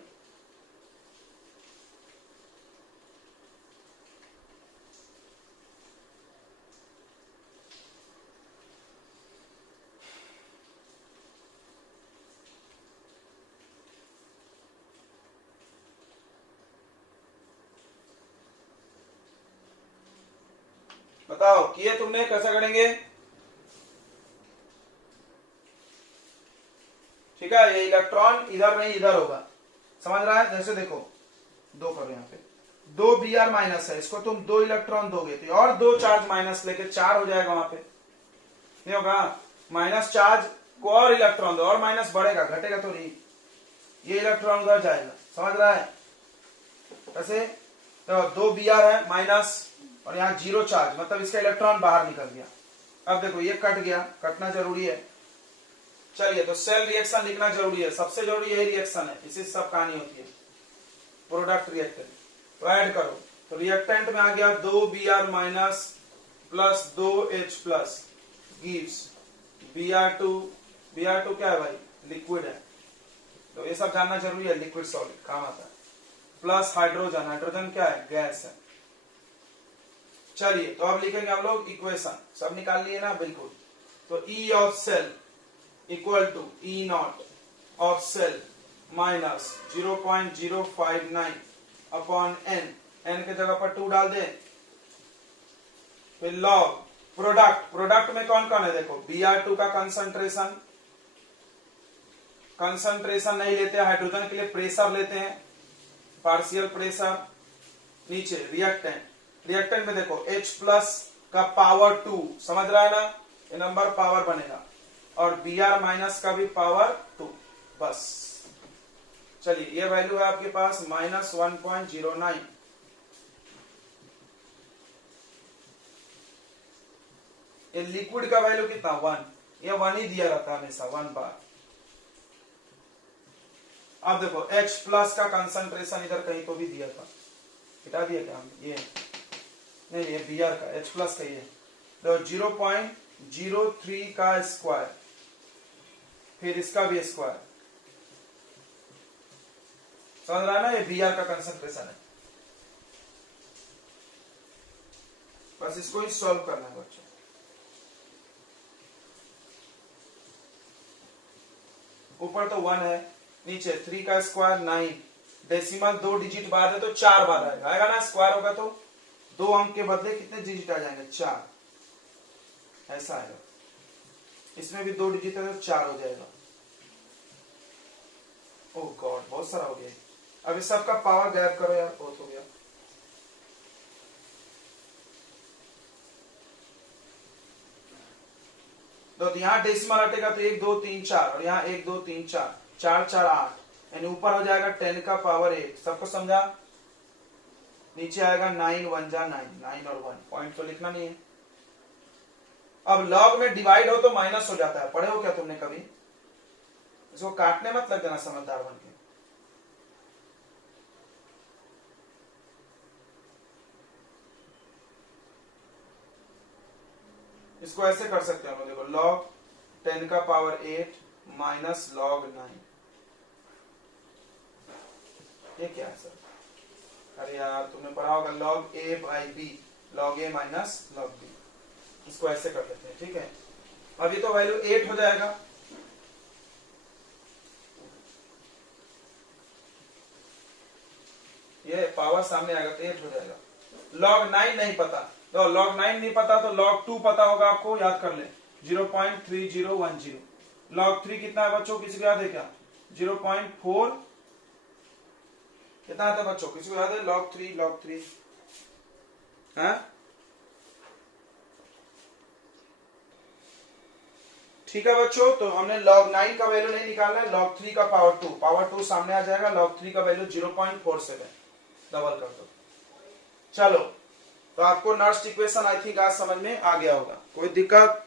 बताओ किए तुमने, कैसा करेंगे, ठीक है। ये इलेक्ट्रॉन इधर नहीं इधर होगा, समझ रहा है। जैसे देखो 2 करो, यहाँ पे 2 Br माइनस है, इसको तुम 2 इलेक्ट्रॉन दोगे तो और 2 चार्ज माइनस लेके 4 हो जाएगा, वहां पे नहीं होगा। माइनस चार्ज को और इलेक्ट्रॉन दो, और माइनस बढ़ेगा, घटेगा तो नहीं, ये इलेक्ट्रॉन उधर जाएगा, समझ रहा है। कैसे, तो 2 Br है माइनस, और यहाँ 0 चार्ज, मतलब इसका इलेक्ट्रॉन बाहर निकल गया। अब देखो ये कट गया, कटना जरूरी है। चलिए तो सेल रिएक्शन लिखना जरूरी है, सबसे जरूरी यही रिएक्शन है, इसी सब कहानी होती है, प्रोडक्ट रिएक्टेंट। तो ऐड करो, तो रिएक्टेंट में आ गया 2 Br minus plus 2 H plus gives Br2। Br2 क्या है भाई, लिक्विड है, तो ये सब जानना जरूरी है, लिक्विड सॉलिड काम आता है। प्लस हाइड्रोजन, हाइड्रोजन क्या है, गैस है। चलिए तो अब लिखेंगे हम लोग इक्वेशन, सब निकाल लिए ना, बिल्कुल। तो E of cell equal to E0 of cell minus 0.059 upon n, n के जगह पर 2 डाल दें। फिर लॉग प्रोडक्ट, प्रोडक्ट में कौन कौन है, देखो Br2 का कंसंट्रेशन, कंसंट्रेशन नहीं लेते, हाइड्रोजन के लिए प्रेशर लेते हैं, पार्शियल प्रेशर। नीचे रिएक्टेंट, रिएक्टेंट में देखो H प्लस का पावर 2, समझ रहा है ना, ये नंबर पावर बनेगा, और Br माइनस का भी पावर 2, बस। चलिए ये वैल्यू है आपके पास -1.09। ये लिक्विड का वैल्यू कितना, 1, ये 1 ही दिया रहता है हमेशा, 1 बार। अब देखो H प्लस का कंसंट्रेशन इधर कहीं तो भी दिया था, हटा दिया क्या, ये नहीं, ये Br का H प्लस का ही है, तो 0.03 का स्क्वायर, फिर इसका भी स्क्वायर, समझ रहा है ना, ये Br का कंसंट्रेशन है। बस इसको ही सॉल्व करना है बच्चों। ऊपर तो 1 है, नीचे 3 का स्क्वायर 9, डेसिमल 2 डिजिट बाद है तो 4 बार आएगा, आएगा ना, स्क्वायर होगा तो 2 अंक के बदले कितने डिजिट आ जाएंगे, 4, ऐसा आएगा। इसमें भी 2 डिजिट है तो 4 हो जाएगा। ओह गॉड, बहुत सारा हो गया। अब इस सब का पावर गैप करो यार, बहुत हो गया। तो यहाँ डेसिमल हटेगा तो 1 2 3 4, और यहाँ 1 2 3 4, 4 4 8, यानी ऊपर हो जाएगा 10 का पावर 8, सबको समझा। नीचे आएगा 9 1 जा 9, 9 और 1, पॉइंट तो लिखना नहीं है। अब लॉग में डिवाइड हो तो माइनस हो जाता है, पढ़े हो क्या तुमने कभी? इसको काटने मत लग जाना समझदार बन के। इसको ऐसे कर सकते हैं हम, देखो लॉग 10 का पावर 8 माइनस लॉग 9, ये क्या है सर? अरे यार तुमने पढ़ा होगा log A by B, log A minus log B. इसको ऐसे कर लेते हैं, ठीक है। अब ये तो वैल्यू 8 हो जाएगा, ये पावर सामने आएगा तो 8 हो जाएगा। लॉग 9 नहीं पता, तो लॉग 9 नहीं पता तो लॉग 2 पता होगा आपको, याद कर ले 0.3010। लॉग 3 कितना है बच्चों, किसी को याद है क्या? 0.4 कितना आता है बच्चों, किसी को याद है? लॉग 3 हाँ ठीक है बच्चों, तो हमने log 9 का वैल्यू नहीं निकालना है, log 3 का पावर 2 सामने आ जाएगा, log 3 का वैल्यू 0.47, डबल कर दो। चलो, तो आपको नर्स्ट इक्वेशन आई थिंक आज समझ में आ गया होगा, कोई दिक्कत?